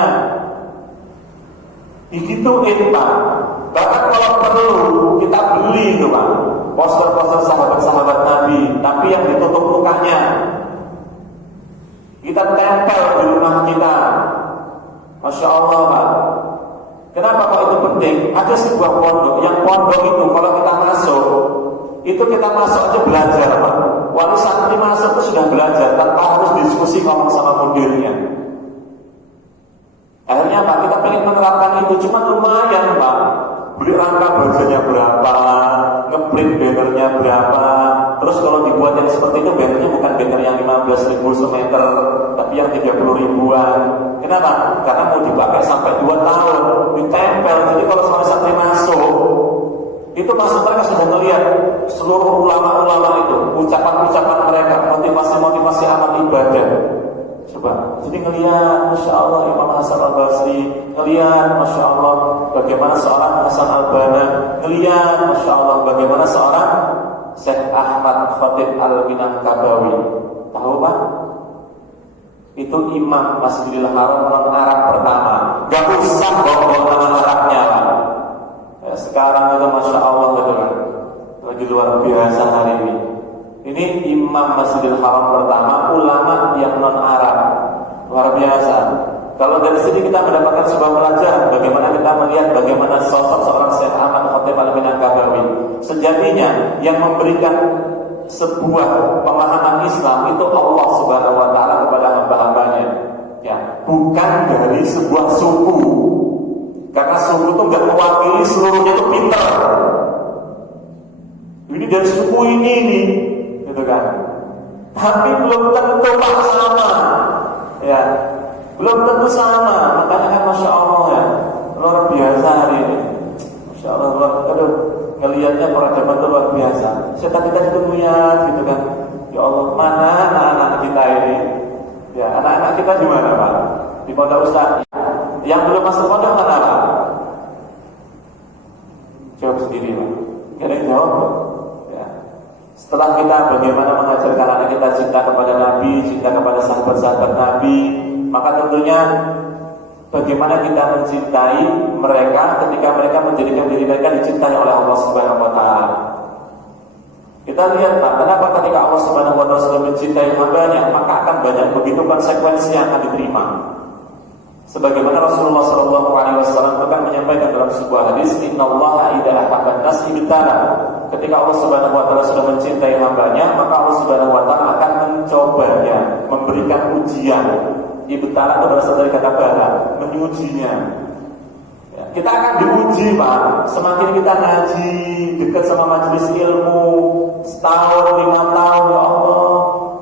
Digituin, Pak. Bahkan kalau perlu kita beli itu, Pak, poster-poster sahabat-sahabat Nabi, tapi yang ditutup mukanya. Kita tempel di rumah kita. Masya Allah, Pak. Kenapa kok itu penting? Ada sebuah pondok, yang pondok itu kalau kita masuk, itu kita masuk aja belajar, Pak. Waktu santri masuk itu sudah belajar tanpa harus diskusi ngomong sama mudirnya. Akhirnya Pak, kita pengen menerapkan itu, cuma lumayan, Pak. Beli rangka bajanya berapa, ngeprint bannernya berapa. Terus kalau dibuat yang seperti itu, bannernya bukan banner yang 15.000 semeter, tapi yang 30 ribuan. Kenapa? Karena mau dipakai sampai 2 tahun, ditempel. Jadi kalau sama santri masuk, itu masuk mereka sudah melihat seluruh ulama-ulama itu, ucapan-ucapan mereka, motivasi-motivasi amal ibadah. Coba, jadi ngelihat Masya Allah Imam Hasan Al-Basri, ngelihat Masya Allah bagaimana seorang Hasan Al-Banna, ngelihat Masya Allah bagaimana seorang Syekh Ahmad Khatib Al-Minangkabawi. Tahu Pak? Itu imam Masjidil Haram non-Arab pertama. Gak usah bawa nama Arabnya, Pak. Ya, sekarang itu Masya Allah gitu kan, lagi luar biasa hari ini. Ini imam Masjidil Haram pertama, ulama yang non-Arab, luar biasa. Kalau dari sini kita mendapatkan sebuah pelajaran, bagaimana kita melihat bagaimana sosok seorang Syekh Ahmad Khatib Al-Minangkabawi. Sejatinya yang memberikan sebuah pemahaman Islam itu Allah Subhanahu Wa Taala kepada hamba-hambanya, ya, bukan dari sebuah suku. Karena suku itu nggak mewakili seluruhnya itu pintar. Ini dari suku ini nih. Gitu kan. Tapi belum tentu sama, ya, belum tentu sama. Makanya kan Masya Allah ya, luar biasa hari ini. Masya Allah, aduh, ngelihatnya peradaban itu luar biasa. Kita itu lihat gitu kan. Ya Allah, mana anak-anak kita ini? Ya, anak-anak kita di mana, Pak? Di pondok Ustaz. Yang belum masuk pondok mana, Pak? Jawab sendiri, Pak. Gak ada yang jawab, Pak. Setelah kita bagaimana mengajarkan anak kita cinta kepada Nabi, cinta kepada sahabat-sahabat Nabi, maka tentunya bagaimana kita mencintai mereka ketika mereka menjadikan diri mereka dicintai oleh Allah Subhanahu Wa Taala. Kita lihat Pak, kenapa ketika Allah Subhanahu Wa Taala sudah mencintai hambanya, maka akan banyak begitu konsekuensi yang akan diterima. Sebagaimana Rasulullah SAW akan menyampaikan dalam sebuah hadis, Innallaha idza ahabban nas ibtala. Ketika Allah Subhanahu Wa Taala sudah mencintai hambanya, maka Allah Subhanahu Wa Taala akan mencobanya, memberikan ujian. Ibtala itu berasal dari kata bala, menyujinya. Ya, kita akan diuji, Pak. Semakin kita ngaji, dekat sama majelis ilmu, setahun, 5 tahun, ya Allah,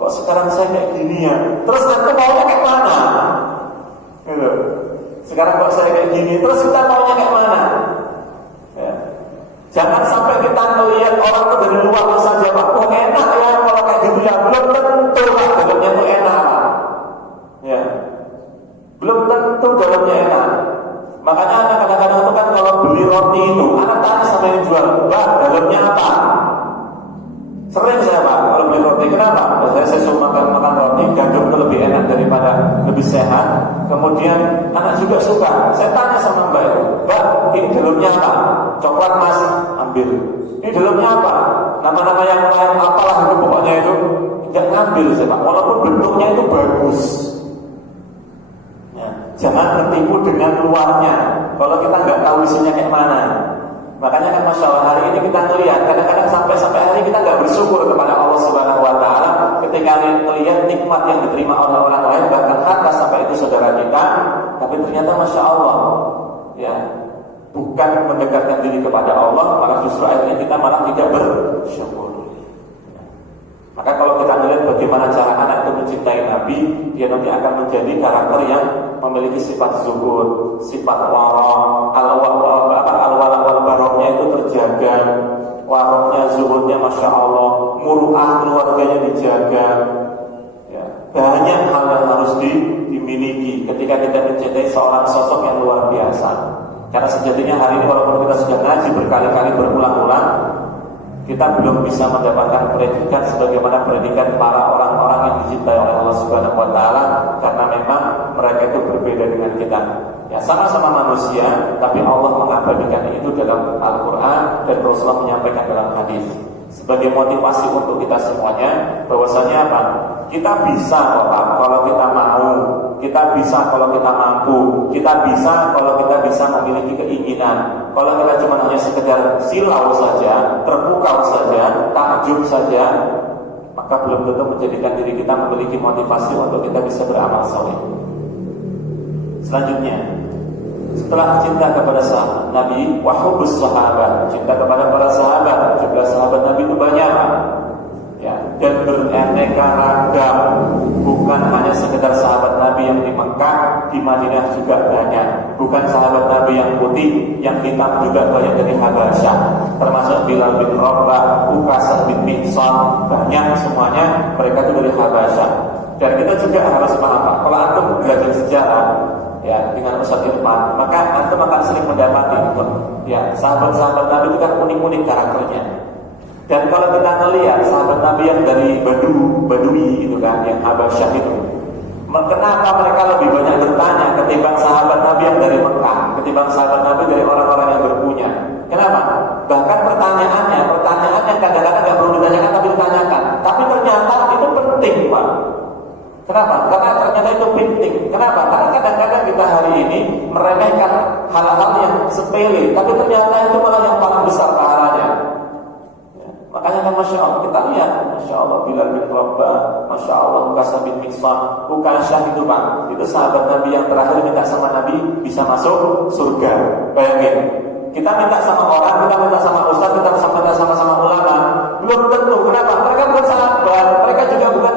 kok sekarang saya kayak gini ya? Terus nanti maunya kayak mana? Gitu. Sekarang kok saya kayak gini, terus kita maunya kayak mana? Ya. Jangan sampai kita melihat orang itu dari luar saja, Pak. Oh enak ya kalau kayak gitu ya. Belum tentu Pak dalamnya itu enak, Pak. Ya. Belum tentu dalamnya enak. Makanya anak kadang-kadang itu kan kalau beli roti itu, anak tanya sama yang jual, Pak, dalamnya apa? Sering saya, Pak, kalau beli roti, kenapa? Saya suka makan roti, gandum itu lebih enak daripada lebih sehat. Kemudian anak juga suka. Saya tanya sama Mbak itu, Mbak, ini dalamnya apa? Coklat Mas, ambil. Ini dalamnya apa? Nama-nama yang lain apalah itu pokoknya itu tidak ngambil saya, Pak. Walaupun bentuknya itu bagus. Ya, jangan tertipu dengan luarnya. Kalau kita nggak tahu isinya kayak mana. Makanya kan Masya Allah hari ini kita ngelihat kadang-kadang sampai hari kita nggak bersyukur kepada Allah Subhanahu Wa Taala ketika melihat nikmat yang diterima oleh orang lain, bahkan harta sampai itu saudara kita, tapi ternyata Masya Allah ya bukan mendekatkan diri kepada Allah, malah justru akhirnya kita malah tidak bersyukur. Maka kalau kita melihat bagaimana cara anak itu mencintai Nabi, dia nanti akan menjadi karakter yang memiliki sifat zuhud, sifat wara, al-wala wal baroknya itu terjaga, waroknya, zuhudnya Masya Allah, muruah keluarganya dijaga. Ya, banyak hal yang harus dimiliki ketika kita mencintai seorang sosok yang luar biasa. Karena sejatinya hari ini walaupun kita sudah ngaji berkali-kali berulang-ulang, kita belum bisa mendapatkan predikat sebagaimana predikat para orang-orang yang dicintai oleh Allah Subhanahu Wa Taala, karena memang mereka itu berbeda dengan kita. Ya, sama-sama manusia, tapi Allah mengabadikan itu dalam Al-Quran dan Rasulullah menyampaikan dalam hadis sebagai motivasi untuk kita semuanya, bahwasanya apa? Kita bisa Bapak kalau kita mau, kita bisa kalau kita mampu, kita bisa kalau kita bisa memiliki keinginan. Kalau kita cuma hanya sekedar silau saja, terpukau saja, takjub saja, maka belum tentu menjadikan diri kita memiliki motivasi untuk kita bisa beramal saleh. Selanjutnya, setelah cinta kepada sahabat Nabi, wa hubbus sahabat, cinta kepada para sahabat, jumlah sahabat Nabi itu banyak, ya, dan beraneka ragam, bukan hanya sekedar sahabat Nabi yang di Mekah, di Madinah juga banyak, bukan sahabat Nabi yang putih, yang hitam juga banyak dari Habasyah, termasuk Bilal bin Rabah, Ukasah bin Mihsan, banyak semuanya mereka itu dari Habasyah. Dan kita juga harus paham, kalau antum belajar sejarah ya dengan Ustaz Irfan, maka antum akan sering mendapati ya sahabat-sahabat Nabi itu kan unik-unik karakternya. Dan kalau kita melihat sahabat Nabi yang dari Badui itu kan, yang Habasyah itu, kenapa mereka lebih banyak bertanya ketimbang sahabat Nabi yang dari Mekah, ketimbang sahabat Nabi dari orang-orang yang berpunya? Kenapa? Bahkan pertanyaannya kadang-kadang nggak perlu ditanyakan tapi ditanyakan, tapi ternyata itu penting, Pak. Kenapa? Karena ternyata itu penting. Kenapa? Karena kadang-kadang kita hari ini meremehkan hal-hal yang sepele, tapi ternyata itu malah yang paling besar pahalanya. Ya, makanya kan Masya Allah kita lihat, Masya Allah Bilal bin Rabah, Masya Allah Ukasah bin Mihsan, Ukasah itu Pak, itu sahabat Nabi yang terakhir minta sama Nabi bisa masuk surga. Bayangin, kita minta sama orang, kita minta sama ustaz, kita minta sama ulama, belum tentu. Kenapa? Mereka bukan sahabat, mereka juga bukan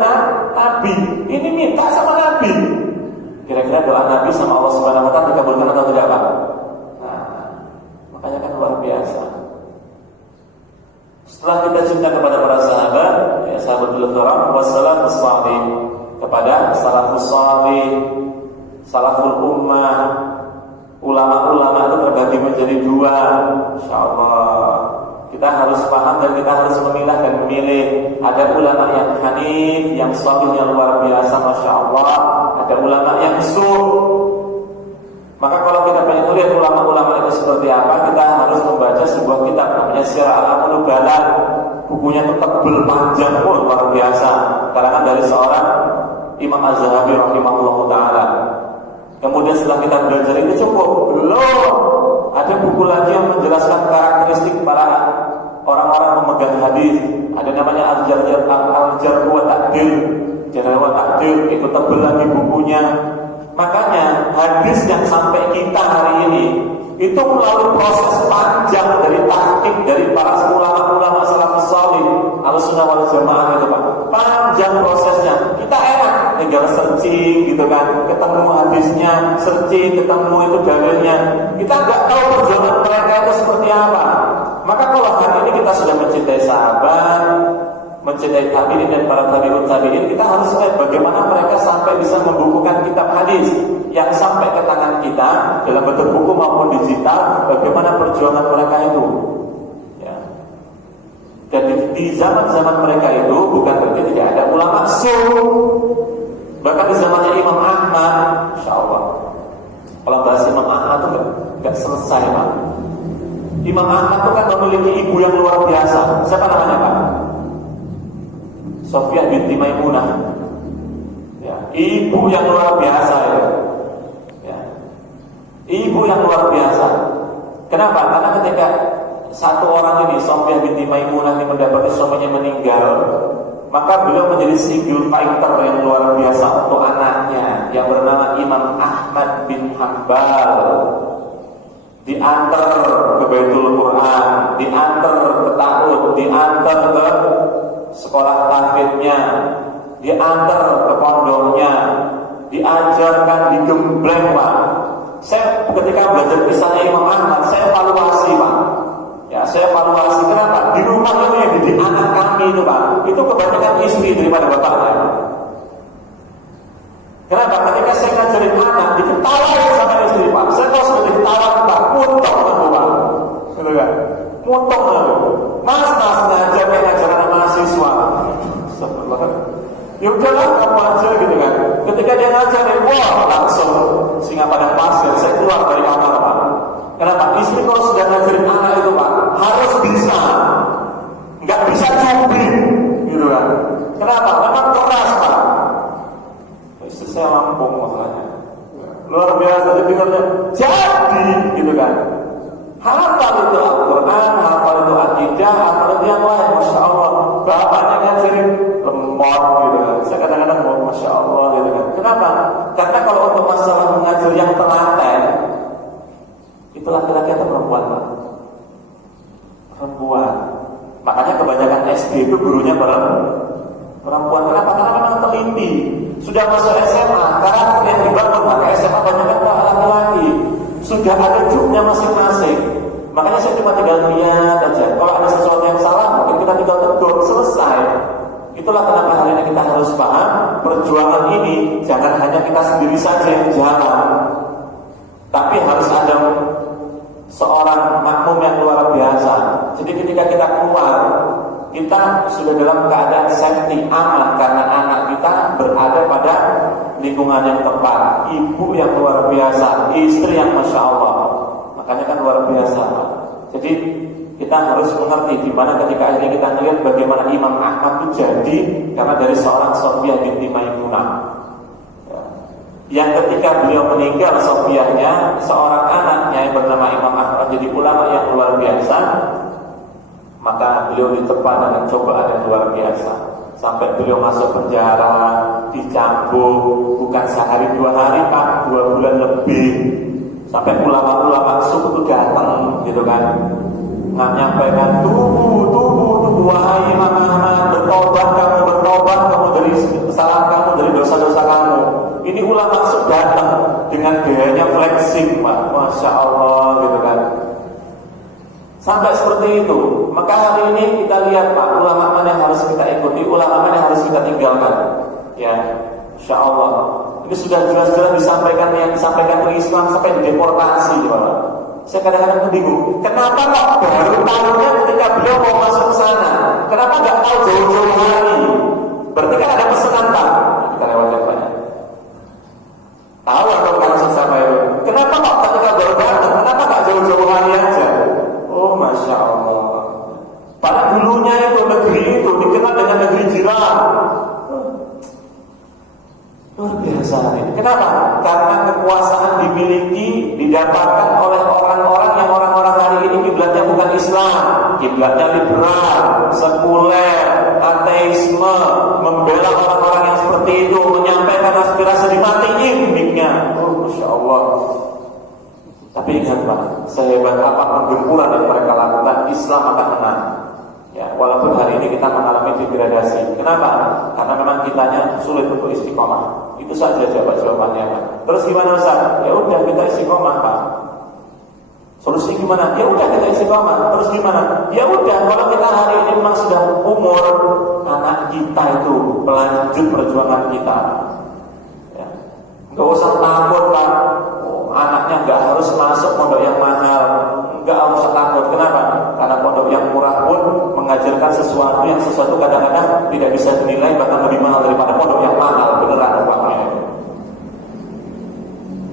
Nabi. Ini minta sama Nabi. Kira-kira doa Nabi sama Allah Subhanahu Wa Taala dikabulkan atau tidak, Pak? Nah, makanya kan luar biasa. Setelah kita cinta kepada para sahabat, ya sahabatul kiram, wassalafus salih, kepada salafus salih, salaful ummah, ulama-ulama itu terbagi menjadi dua. Insyaallah kita harus paham dan kita harus memilah dan memilih. Ada ulama yang hanif, yang salih, yang luar biasa, Masya Allah. Ada ulama yang Maka kalau kita pengen melihat ulama-ulama itu seperti apa, kita harus membaca sebuah kitab namanya Syiar A'lamul Nubala. Bukunya itu tebal, panjang pun luar biasa, karangan dari seorang Imam Az-Zahabi rahimahullahu ta'ala. Kemudian setelah kita belajar itu cukup? Belum. Ada buku lagi yang menjelaskan karakteristik para orang-orang pemegang hadis. Ada namanya Al-Jarh wa Ta'dil. Jarh wa Ta'dil, itu tebal lagi bukunya. Makanya hadis yang sampai kita hari ini itu melalui proses panjang dari tahqiq dari para ulama-ulama salafus salih, Ahlussunnah wal Jamaah itu Pak. Panjang prosesnya. Kita enak tinggal searching gitu kan, ketemu hadisnya, searching, ketemu itu dalilnya. Kita nggak tahu perjuangan mereka itu seperti apa. Maka kalau hari ini kita sudah mencintai sahabat, mencintai tabi'in dan para tabi'in, kita harus lihat bagaimana mereka sampai bisa membukukan kitab hadis yang sampai ke tangan kita dalam bentuk buku maupun digital. Bagaimana perjuangan mereka itu, ya. Dan di zaman-zaman mereka itu bukan berarti tidak ada ulama bahkan di zamannya Imam Ahmad, Insya Allah kalau bahas Imam Ahmad itu nggak selesai Pak. Imam Ahmad itu kan memiliki ibu yang luar biasa. Siapa namanya Pak? Sofiyah binti Maimunah, ya, ibu yang luar biasa ya. Ibu yang luar biasa. Kenapa? Karena ketika satu orang ini, Sofiyah binti Maimunah, ini mendapati suaminya meninggal, maka beliau menjadi single fighter yang luar biasa untuk anaknya yang bernama Imam Ahmad bin Hanbal. Diantar ke Baitul Quran, diantar ke ta'ud, diantar ke sekolah tahfidznya, diantar ke pondoknya, diajarkan, digembleng, Pak. Saya ketika belajar kisahnya Imam Ahmad, saya evaluasi, Pak. Ya, saya evaluasi kenapa? Di rumah itu yang didik anak kami itu, Pak, itu kebanyakan istri daripada bapaknya. Kenapa? Ketika saya ngajarin anak, diketawain sama istri, Pak. Saya kalau sudah diketawain, Pak, muntah aku, Pak. Gitu kan? Muntah aku. Mas ngajar kayak ngajar anak mahasiswa. Sebelum ya udahlah, kamu aja gitu kan. Ketika dia ngajarin, wah, langsung singa padang pasir, saya keluar dari kamar, Pak. Kenapa? Istri kalau sudah ngajarin anak itu, Pak, harus bisa, nggak bisa cubit, gitu kan. Kenapa? Memang keras, Pak. Istri saya lampung masalahnya, luar biasa. Jadi jadi, gitu kan. Hafal itu Al-Quran, hafal itu akidah, hafal itu yang lain, Masya Allah. Bapaknya ngajarin lemot, gitu kan. Saya kadang-kadang mau Masya Allah, gitu kan. Kenapa? Karena kalau untuk masalah mengajar yang telaten, itu laki-laki atau perempuan, Pak? Perempuan. Makanya kebanyakan SD itu gurunya perempuan. Kenapa? Karena memang teliti. Sudah masuk SMA, karakter yang dibangun, maka SMA banyak kan laki-laki. Sudah ada jobnya masing-masing. Makanya saya cuma tinggal lihat aja. Kalau ada sesuatu yang salah, mungkin kita tinggal tegur, selesai. Itulah kenapa hari ini kita harus paham, perjuangan ini jangan hanya kita sendiri saja yang jalan, tapi harus ada seorang makmum yang luar biasa. Jadi ketika kita keluar, kita sudah dalam keadaan safety, aman, karena anak kita berada pada lingkungan yang tepat, ibu yang luar biasa, istri yang Masya Allah. Makanya kan luar biasa, Pak. Jadi kita harus mengerti di mana ketika akhirnya kita melihat bagaimana Imam Ahmad itu jadi karena dari seorang Sofiyah binti Maimunah. Yang ketika beliau meninggal, Sofiyahnya, seorang anaknya yang bernama Imam Ahmad jadi ulama yang luar biasa. Maka beliau diterpa dengan cobaan yang luar biasa. Sampai beliau masuk penjara, dicambuk, bukan sehari 2 hari, Pak, 2 bulan lebih. Sampai ulama-ulama suku itu datang, gitu kan, menyampaikan, tubuh, wahai Imam Ahmad, bertobat kamu dari kesalahan kamu, dari dosa-dosa kamu. Ini ulama sudah datang dengan gayanya flexing, Pak, Masya Allah, gitu kan. Sampai seperti itu. Maka hari ini kita lihat, Pak, ulama mana yang harus kita ikuti, ulama mana yang harus kita tinggalkan. Ya, Insya Allah. Ini sudah jelas-jelas disampaikan, yang disampaikan ke Islam sampai dideportasi, Pak. Saya kadang-kadang bingung, kenapa kok baru tahunya ketika beliau mau masuk ke sana? Kenapa nggak tahu jauh-jauh hari? Berarti kan ada pesanan, Pak. Kita lewatkan, Pak. Tahu atau bukan siapa itu? Kenapa kok ketika baru datang? Kenapa nggak jauh-jauh hari aja? Oh, Masya Allah. Pada dulunya itu negeri itu dikenal dengan negeri jiran. Luar biasa ini. Kenapa? Karena kekuasaan dimiliki, didapatkan oleh orang-orang yang orang-orang hari ini kiblatnya bukan Islam, kiblatnya liberal, sekuler, ateisme, membela orang-orang yang seperti itu, menyampaikan aspirasi, dimatiin mic-nya. Oh, Masya Allah. Tapi ingat, Pak, sehebat apapun gempuran yang mereka lakukan, Islam akan menang. Ya, walaupun hari ini kita mengalami degradasi. Kenapa? Karena memang kitanya sulit untuk istiqomah. Itu saja jawabannya, Pak. Terus gimana, Ustaz? Ya udah, kita istiqomah, Pak. Solusi gimana? Ya udah, kita istiqomah. Terus gimana? Ya udah, kalau kita hari ini memang sudah umur, anak kita itu melanjut perjuangan kita. Ya. Gak usah takut, Pak. Anaknya nggak harus masuk pondok yang mahal, nggak usah takut. Kenapa? Karena pondok yang murah pun mengajarkan sesuatu yang kadang-kadang tidak bisa dinilai, bahkan lebih mahal daripada pondok yang mahal, beneran uangnya.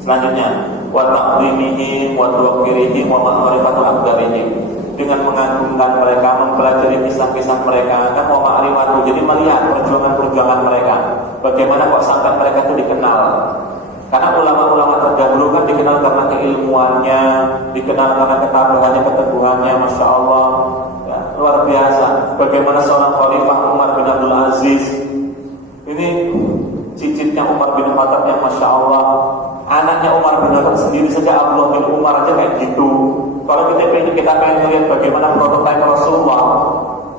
Selanjutnya, wa taqdimihim wa tawakkirihim wa ma'rifatul aqdarihim, dengan mengagungkan mereka, mempelajari kisah-kisah mereka, kan wa ma'rifatu, jadi melihat perjuangan-perjuangan mereka. Bagaimana kok sampai mereka itu dikenal? Karena ulama-ulama terdahulu kan dikenal karena keilmuannya, dikenal karena ketabahannya, keteguhannya, masya Allah, ya, luar biasa. Bagaimana seorang Khalifah Umar bin Abdul Aziz, ini cicitnya Umar bin Khattab yang masya Allah, anaknya Umar bin Khattab sendiri saja, Abdullah bin Umar aja kayak gitu. Kalau kita pengen lihat bagaimana prototipe Rasulullah,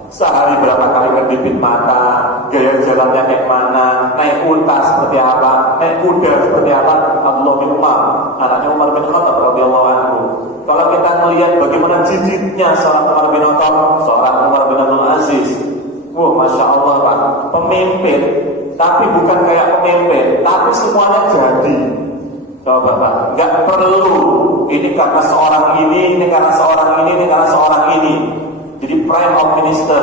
sehari berapa kali kedipit mata, gaya jalannya kayak mana, naik unta seperti apa, naik kuda seperti apa, Abdullah bin Umar, anaknya Umar bin Khattab radhiyallahu anhu. Kalau kita melihat bagaimana cicitnya seorang Umar bin Khattab, seorang Umar bin Abdul Aziz, wah masya Allah Pak, pemimpin, tapi bukan kayak pemimpin, tapi semuanya jadi. Coba Pak, nggak perlu ini karena seorang ini karena seorang ini karena seorang ini. Jadi prime of minister,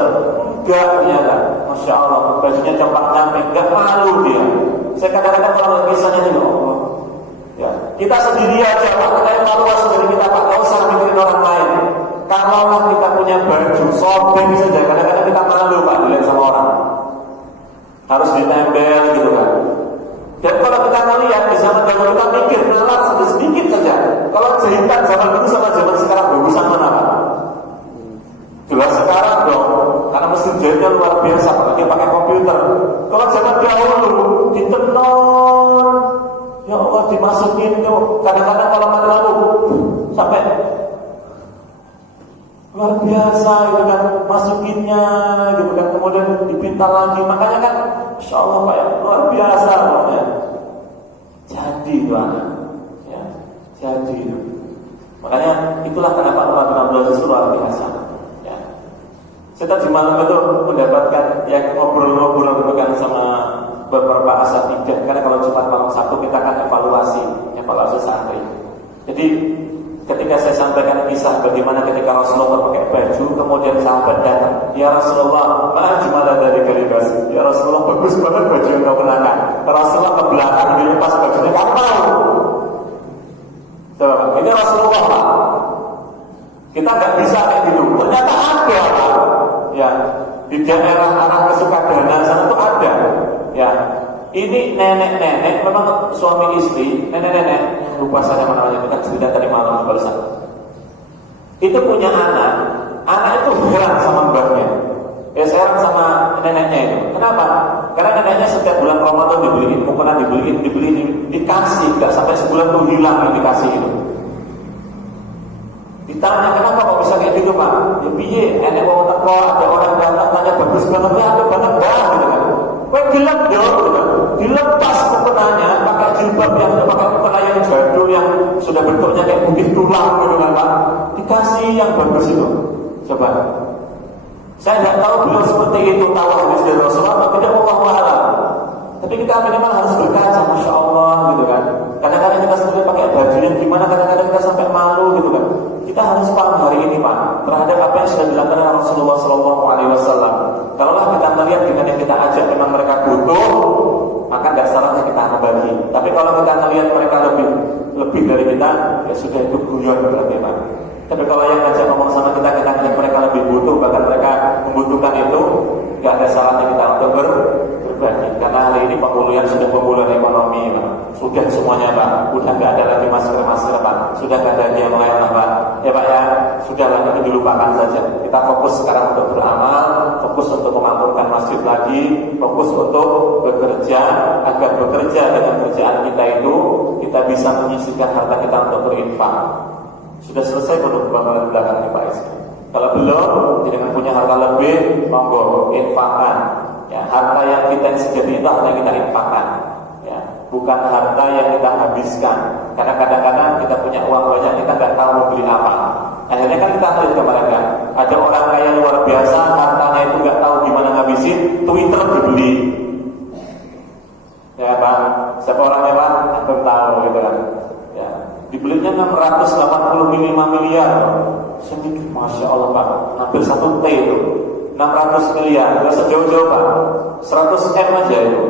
enggak ternyata, masya Allah, bajunya campak-campik, enggak malu dia. Saya kadang-kadang kalau kisahnya juga, Allah, ya kita sendiri aja, Pak, kita evaluasi dari kita, Pak, nggak usah mikirin orang lain. Kalaulah kita punya baju sobek saja, kadang-kadang kita malu Pak dilihat sama orang, harus ditempel gitu kan. Dan kalau kita melihat di zaman dahulu kita mikir nalar sedikit saja. Kalau jahitan zaman dulu sama zaman sekarang bagusan mana Pak? Jelas sekarang dong, karena mesin jahitnya luar biasa, apalagi pakai komputer. Kalau zaman dahulu ditenor, ya Allah dimasukin tuh. Kadang-kadang kalau mati lampu sampai luar biasa gitu kan, masukinnya gitu kan, kemudian dipintal lagi. Makanya kan, insya Allah Pak ya, luar biasa pokoknya. Jadi itu anak, ya, jadi itu. Makanya itulah kenapa Umar bin Abdul Aziz luar biasa. Saya tadi malam itu mendapatkan ya ngobrol-ngobrol gitu kan sama beberapa asatidzah. Karena kalau Jumat malam Sabtu kita akan evaluasi santri. Jadi ketika saya sampaikan kisah bagaimana ketika Rasulullah pakai baju, kemudian sahabat datang, ya Rasulullah, ma'ajmala dari kalibas. Ya Rasulullah, bagus banget baju yang kau kenakan. Rasulullah ke belakang dilepas bajunya, kamu mau? Coba, ini Rasulullah Pak. Kita nggak bisa kayak gitu. Ternyata ada Pak. Ya, di daerah arah ke Sukadana sana itu ada. Ya, ini nenek-nenek memang suami istri, nenek-nenek lupa saya namanya, kita cerita tadi malam barusan. Itu punya anak itu heran sama mbaknya. Ya heran sama neneknya itu. Kenapa? Karena neneknya setiap bulan Ramadan dibeliin, mukena dibeliin, dikasih, nggak sampai sebulan tuh hilang yang dikasih itu. Ditanya kenapa kok bisa kayak gitu Pak? Ya piye, enek wong teko ada orang datang tanya bagus banget ya, ada banget dah gitu kan. Kowe gelem yo gitu kan. Dilepas mukenanya pakai jilbab yang pakai mukena yang jadul yang sudah bentuknya kayak bukit tulang gitu kan Pak. Dikasih yang bagus itu. Coba. Saya enggak tahu beliau seperti itu tahu hadis dari Rasulullah atau tidak, wallahu a'lam. Tapi kita minimal harus berkaca, masya Allah gitu kan. Kadang-kadang kita sendiri pakai baju yang gimana, kadang-kadang kita sampai malu gitu kan. Kita harus paham hari ini Pak terhadap apa yang sudah dilakukan oleh Rasulullah SAW. Kalaulah kita melihat dengan yang kita ajak memang mereka butuh, maka tidak salahnya kita membagi. Tapi kalau kita melihat mereka lebih dari kita, ya sudah itu guyon berarti Pak. Tapi kalau yang ngajak ngomong sama kita melihat mereka lebih butuh, bahkan mereka membutuhkan itu, tidak ada salahnya kita untuk berbagi. Karena hari ini pemulihan sudah pemulihan ekonomi Pak. Sudah semuanya Pak, sudah nggak ada lagi masker Pak, sudah nggak ada yang lain lah Pak. Ya Pak ya, sudahlah itu dilupakan saja. Kita fokus sekarang untuk beramal, fokus untuk memakmurkan masjid lagi, fokus untuk bekerja agar bekerja dengan kerjaan kita itu kita bisa menyisihkan harta kita untuk berinfak. Sudah selesai belum pembangunan belakang ini Pak Isi? Kalau belum, jangan punya harta lebih, monggo infakkan. Ya, harta yang kita sejati itu harta yang kita infakkan. Ya, bukan harta yang kita habiskan. Karena kadang-kadang kita punya uang banyak, kita nggak tahu mau beli apa. Akhirnya kan kita lihat kemarin kan, ada orang kaya luar biasa, hartanya itu nggak tahu gimana ngabisin, Twitter dibeli. Ya Pak, siapa orangnya Pak? Antum tahu gitu kan. Ya, dibelinya 685 miliar. Saya mikir, masya Allah Pak, hampir 1 T itu, 600 miliar, nggak sejauh-jauh Pak, 100 M aja itu.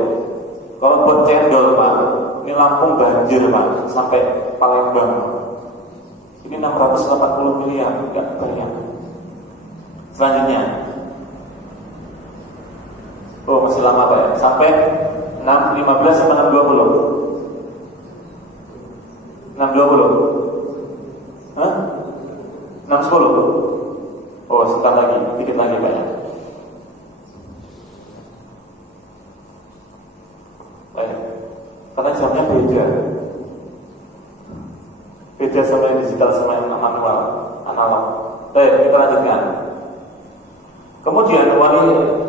Kalau buat cendol Pak, ini Lampung banjir Pak, sampai Palembang. Ini 680 miliar, nggak banyak. Selanjutnya, oh masih lama Pak ya, sampai 15 sampai 620. 6.20. Hah? 6.10. Oh, sebentar lagi, dikit lagi Pak ya. Baik. Karena jamnya beda. Beda sama yang digital sama yang manual, analog. Baik, kita lanjutkan. Kemudian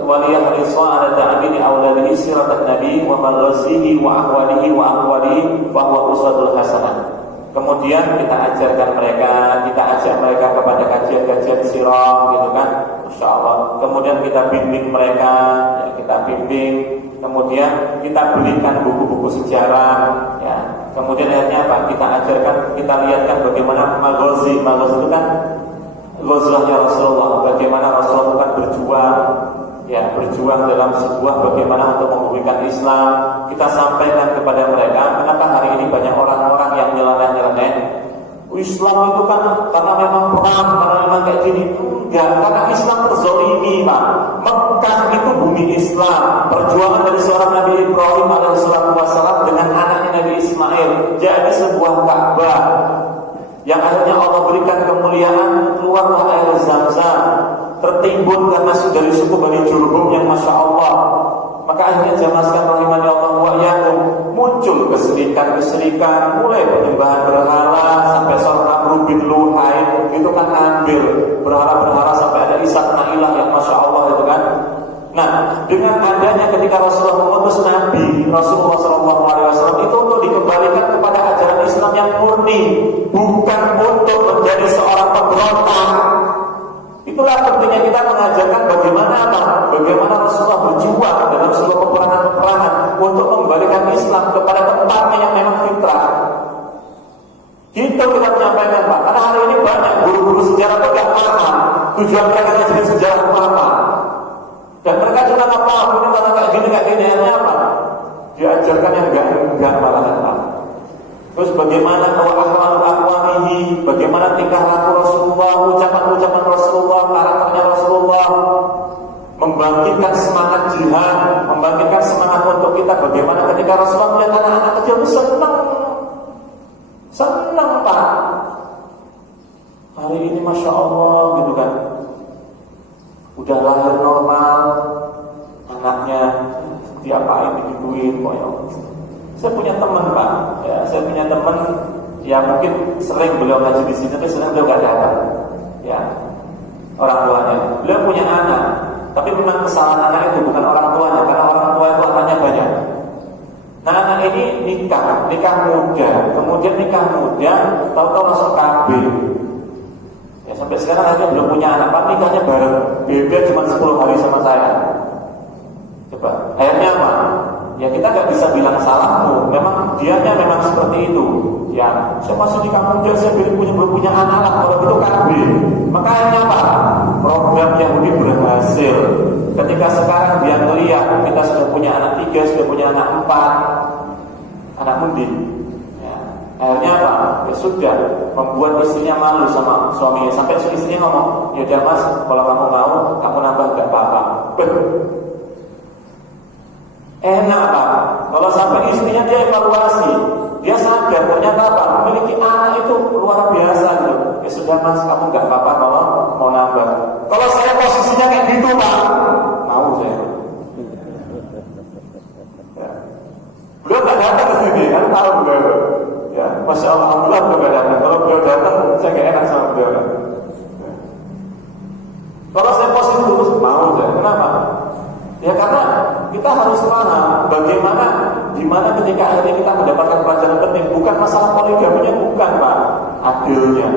waliyah riswa ala ta'abini awladihi siratan nabi wa malasihi wa ahwalihi wa ahwalihi wa huwa uswatul hasanah. Kemudian kita ajarkan mereka, kita ajak mereka kepada kajian-kajian sirah gitu kan, Masya Allah. Kemudian kita bimbing mereka, ya, kita bimbing. Kemudian kita belikan buku-buku sejarah, ya. Kemudian akhirnya apa? Kita ajarkan, kita lihatkan bagaimana maghazi itu kan ghazwahnya Rasulullah, bagaimana Rasulullah kan berjuang, ya, berjuang dalam sebuah bagaimana untuk memulihkan Islam. Kita sampaikan kepada mereka, kenapa hari ini banyak orang-orang yang nyeleneh-nyeleneh Islam itu kan karena memang perang, karena memang kayak gini. Enggak, karena Islam terzolimi Pak. Mekah itu bumi Islam. Perjuangan dari seorang Nabi Ibrahim alaihissalam dengan anaknya Nabi Ismail jadi sebuah Ka'bah yang akhirnya Allah berikan kemuliaan, keluarlah air Zam-Zam, tertimbun karena dari suku Bani Jurhum yang Masya Allah. Maka akhirnya jamaah sekalian rahimani Allah wa iyyakum, muncul keserikan, mulai penyembahan berhala sampai seorang Amr bin Luhai itu kan ambil berhala sampai ada Isa Na'ilah yang Masya Allah itu kan. Nah, dengan adanya ketika Rasulullah mengutus Nabi Rasulullah SAW itu untuk dikembalikan kepada ajaran Islam yang murni, bukan untuk menjadi seorang pemberontak. Itulah pentingnya kita mengajarkan bagaimana Rasulullah berjuang dalam sebuah peperangan untuk membalikan Islam kepada tempatnya yang memang fitrah. Kita menyampaikan Pak, karena hari ini banyak guru-guru sejarah itu gak paham tujuan mereka ngajarin sejarah itu apa. Dan mereka juga gak paham ini karena kayak gini apa. Diajarkan yang enggak malahan Pak. Terus bagaimana akwamihi, bagaimana tingkah laku Rasulullah, ucapan-ucapan Rasulullah, karakternya Rasulullah, membangkitkan semangat jihad, membangkitkan semangat untuk kita. Bagaimana ketika Rasulullah melihat anak-anak kecil itu senang Pak. Hari ini Masya Allah gitu kan, udah lahir normal, anaknya diapain, digituin, pokoknya. Saya punya teman Pak, ya, ya mungkin sering beliau ngaji di sini, tapi sering beliau gak datang, ya, orang tuanya. Beliau punya anak, tapi memang kesalahan anak itu bukan orang tuanya, karena orang tua itu anaknya banyak. Nah, anak ini nikah muda, kemudian nikah muda, tahu-tahu langsung KB. Ya, sampai sekarang akhirnya belum punya anak, Pak, nikahnya bareng, beda cuma 10 hari sama saya. Coba, akhirnya apa? Ya kita nggak bisa bilang salahmu. Memang dianya memang seperti itu. Ya, saya masih di kampung dia, saya belum punya anak lah. Kalau gitu KB. Maka akhirnya apa? Program Yahudi berhasil. Ketika sekarang dia melihat kita sudah punya anak 3, sudah punya anak 4, anak mundi. Ya, akhirnya apa? Ya sudah membuat istrinya malu sama suaminya. Sampai istrinya ngomong, ya udah Mas, kalau kamu mau, kamu nambah nggak apa-apa. Enak Pak, kalau sampai istrinya dia evaluasi, dia sadar ternyata Pak, memiliki anak itu luar biasa gitu. Ya sudah Mas, kamu nggak apa-apa kalau mau nambah. Kalau saya posisinya kayak gitu Pak, mau saya. Ya. Beliau nggak datang ke sini, kan tahu beliau. Ya, Masya Allah, alhamdulillah beliau nggak datang. Kalau beliau datang, saya nggak enak sama beliau. Ya. Kalau saya posisi terus mau saya, kenapa? Ya karena kita harus paham bagaimana, dimana ketika akhirnya kita mendapatkan pelajaran penting, bukan masalah poligaminya, bukan Pak, adilnya.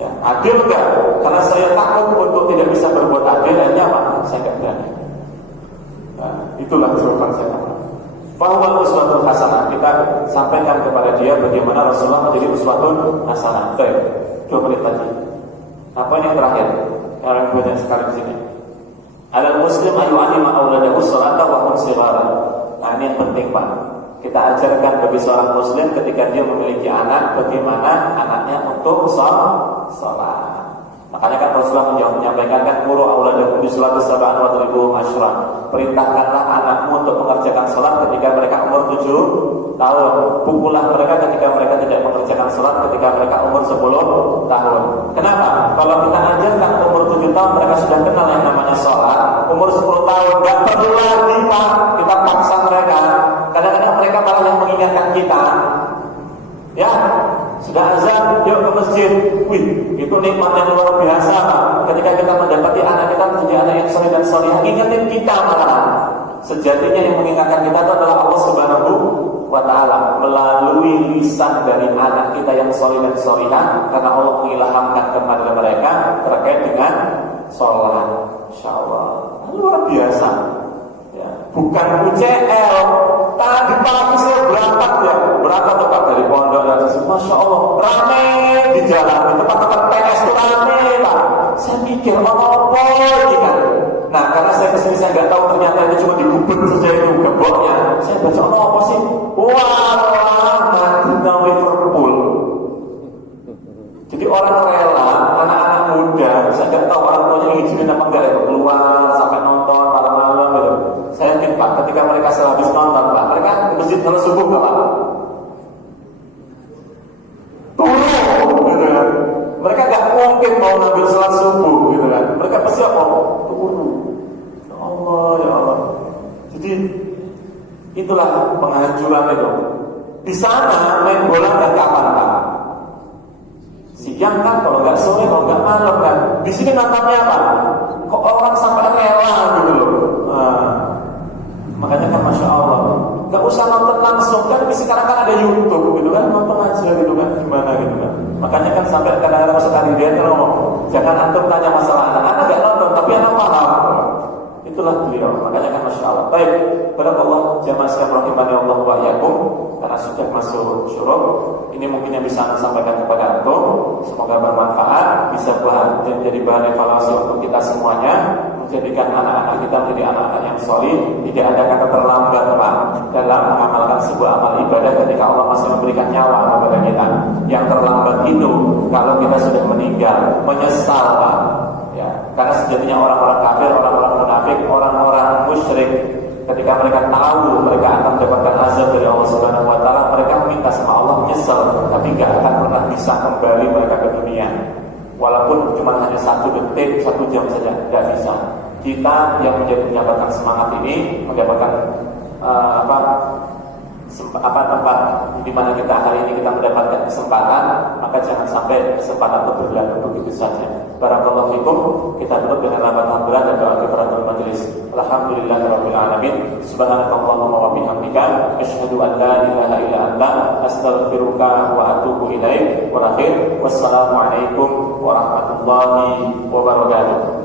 Ya, adil enggak? Karena saya takut untuk tidak bisa berbuat adil, akhirnya Pak, saya enggak berani. Nah, itulah jawaban saya. Fahwal uswatul hasanah, kita sampaikan kepada dia bagaimana Rasulullah menjadi uswatul hasanah. Baik, 2 menit lagi. Apa yang terakhir? Karena banyak sekali di sini. Al muslim ayu'alima auladahu sholata wa hum shighar. Nah, ini yang penting Pak. Kita ajarkan bagi seorang muslim ketika dia memiliki anak, bagaimana anaknya untuk sholat. Makanya kan Rasulullah menyampaikan kan, muru auladakum bisolati sab'an wa dribuhum 10. Perintahkanlah anakmu untuk mengerjakan sholat ketika mereka umur 7 tahun. Pukullah mereka ketika mereka tidak mengerjakan sholat ketika mereka umur 10 tahun. Kenapa? Kalau kita ajarkan umur 7 tahun mereka sudah kenal yang namanya sholat. Umur 10 tahun gak perlu lagi Pak kita paksa mereka. Kadang-kadang mereka malah yang mengingatkan kita. Ya, sudah azan, yuk ke masjid. Wih, itu nikmat yang luar biasa Pak. Ketika kita mendapati anak kita menjadi anak yang soleh dan solehah, ingatin kita malah. Sejatinya yang mengingatkan kita itu adalah Allah Subhanahu wa Ta'ala melalui lisan dari anak kita yang soleh dan solehah, karena Allah mengilhamkan kepada mereka terkait dengan sholat. Insya Allah luar biasa. Ya, bukan UCL. Tadi pagi saya berangkat tepat dari pondok dan Masya Allah rame di jalan, di tempat-tempat PS itu rame Pak. Saya mikir apa ini kan. Nah karena saya kesini saya nggak tahu ternyata itu cuma digubet saja itu geboknya. Saya baca apa sih? Wah, Madinah Liverpool. Jadi orang rela, anak-anak muda, saya nggak tahu orang tuanya ngizinin apa enggak itu keluar sampai nonton malam-malam gitu. Saya yakin Pak, ketika mereka sehabis nonton Pak, mereka ke masjid kalau subuh nggak Pak? Turun, gitu kan? Mereka nggak mungkin mau ngambil sholat subuh, gitu kan? Mereka pasti apa? Turun. Ya Allah, ya Allah. Jadi itulah penghancuran itu. Di sana main bola nggak kapan Pak? Siang kan, kalau nggak sore, kalau nggak malam kan. Di sini nontonnya apa? Kok orang sampai rela gitu loh. Makanya kan Masya Allah, nggak usah nonton langsung kan. Sekarang kan ada YouTube gitu kan, nonton aja gitu kan, gimana gitu kan. Makanya kan sampai kadang-kadang sekali dia kan ngomong, jangan antum tanya masalah anak nggak nonton, tapi anak paham. Itulah beliau. Makanya kan Masya Allah. Baik, barakallah jamaah sekalian rahimani Allah wa iyyakum. Karena sudah masuk syuruk, ini mungkin yang bisa saya sampaikan kepada antum. Semoga bermanfaat, bisa menjadi bahan evaluasi untuk kita semuanya, menjadikan anak-anak kita menjadi anak-anak yang solid. Tidak ada kata terlambat Pak dalam mengamalkan sebuah amal ibadah ketika Allah masih memberikan nyawa kepada kita. Yang terlambat itu kalau kita sudah meninggal, menyesal Pak. Ya, karena sejatinya orang-orang kafir, orang-orang munafik, orang-orang musyrik, ketika mereka tahu mereka akan mendapatkan azab dari Allah Subhanahu wa Ta'ala, mereka meminta sama Allah, menyesal, tapi gak akan pernah bisa kembali mereka ke dunia. Walaupun cuma hanya 1 detik, 1 jam saja, gak bisa. Kita yang mendapatkan semangat ini, mendapatkan tempat di mana kita hari ini kita mendapatkan kesempatan, maka jangan sampai kesempatan itu berlalu begitu saja. Barakallahu fikum. Kita tutup dengan lafaz hamdalah dan doa kifaratul majelis. Alhamdulillahirabbil alamin. Subhanakallahumma wa bihamdika asyhadu an la ilaha illa anta astaghfiruka wa atubu ilaik. Wa akhir wassalamu alaikum warahmatullahi wabarakatuh.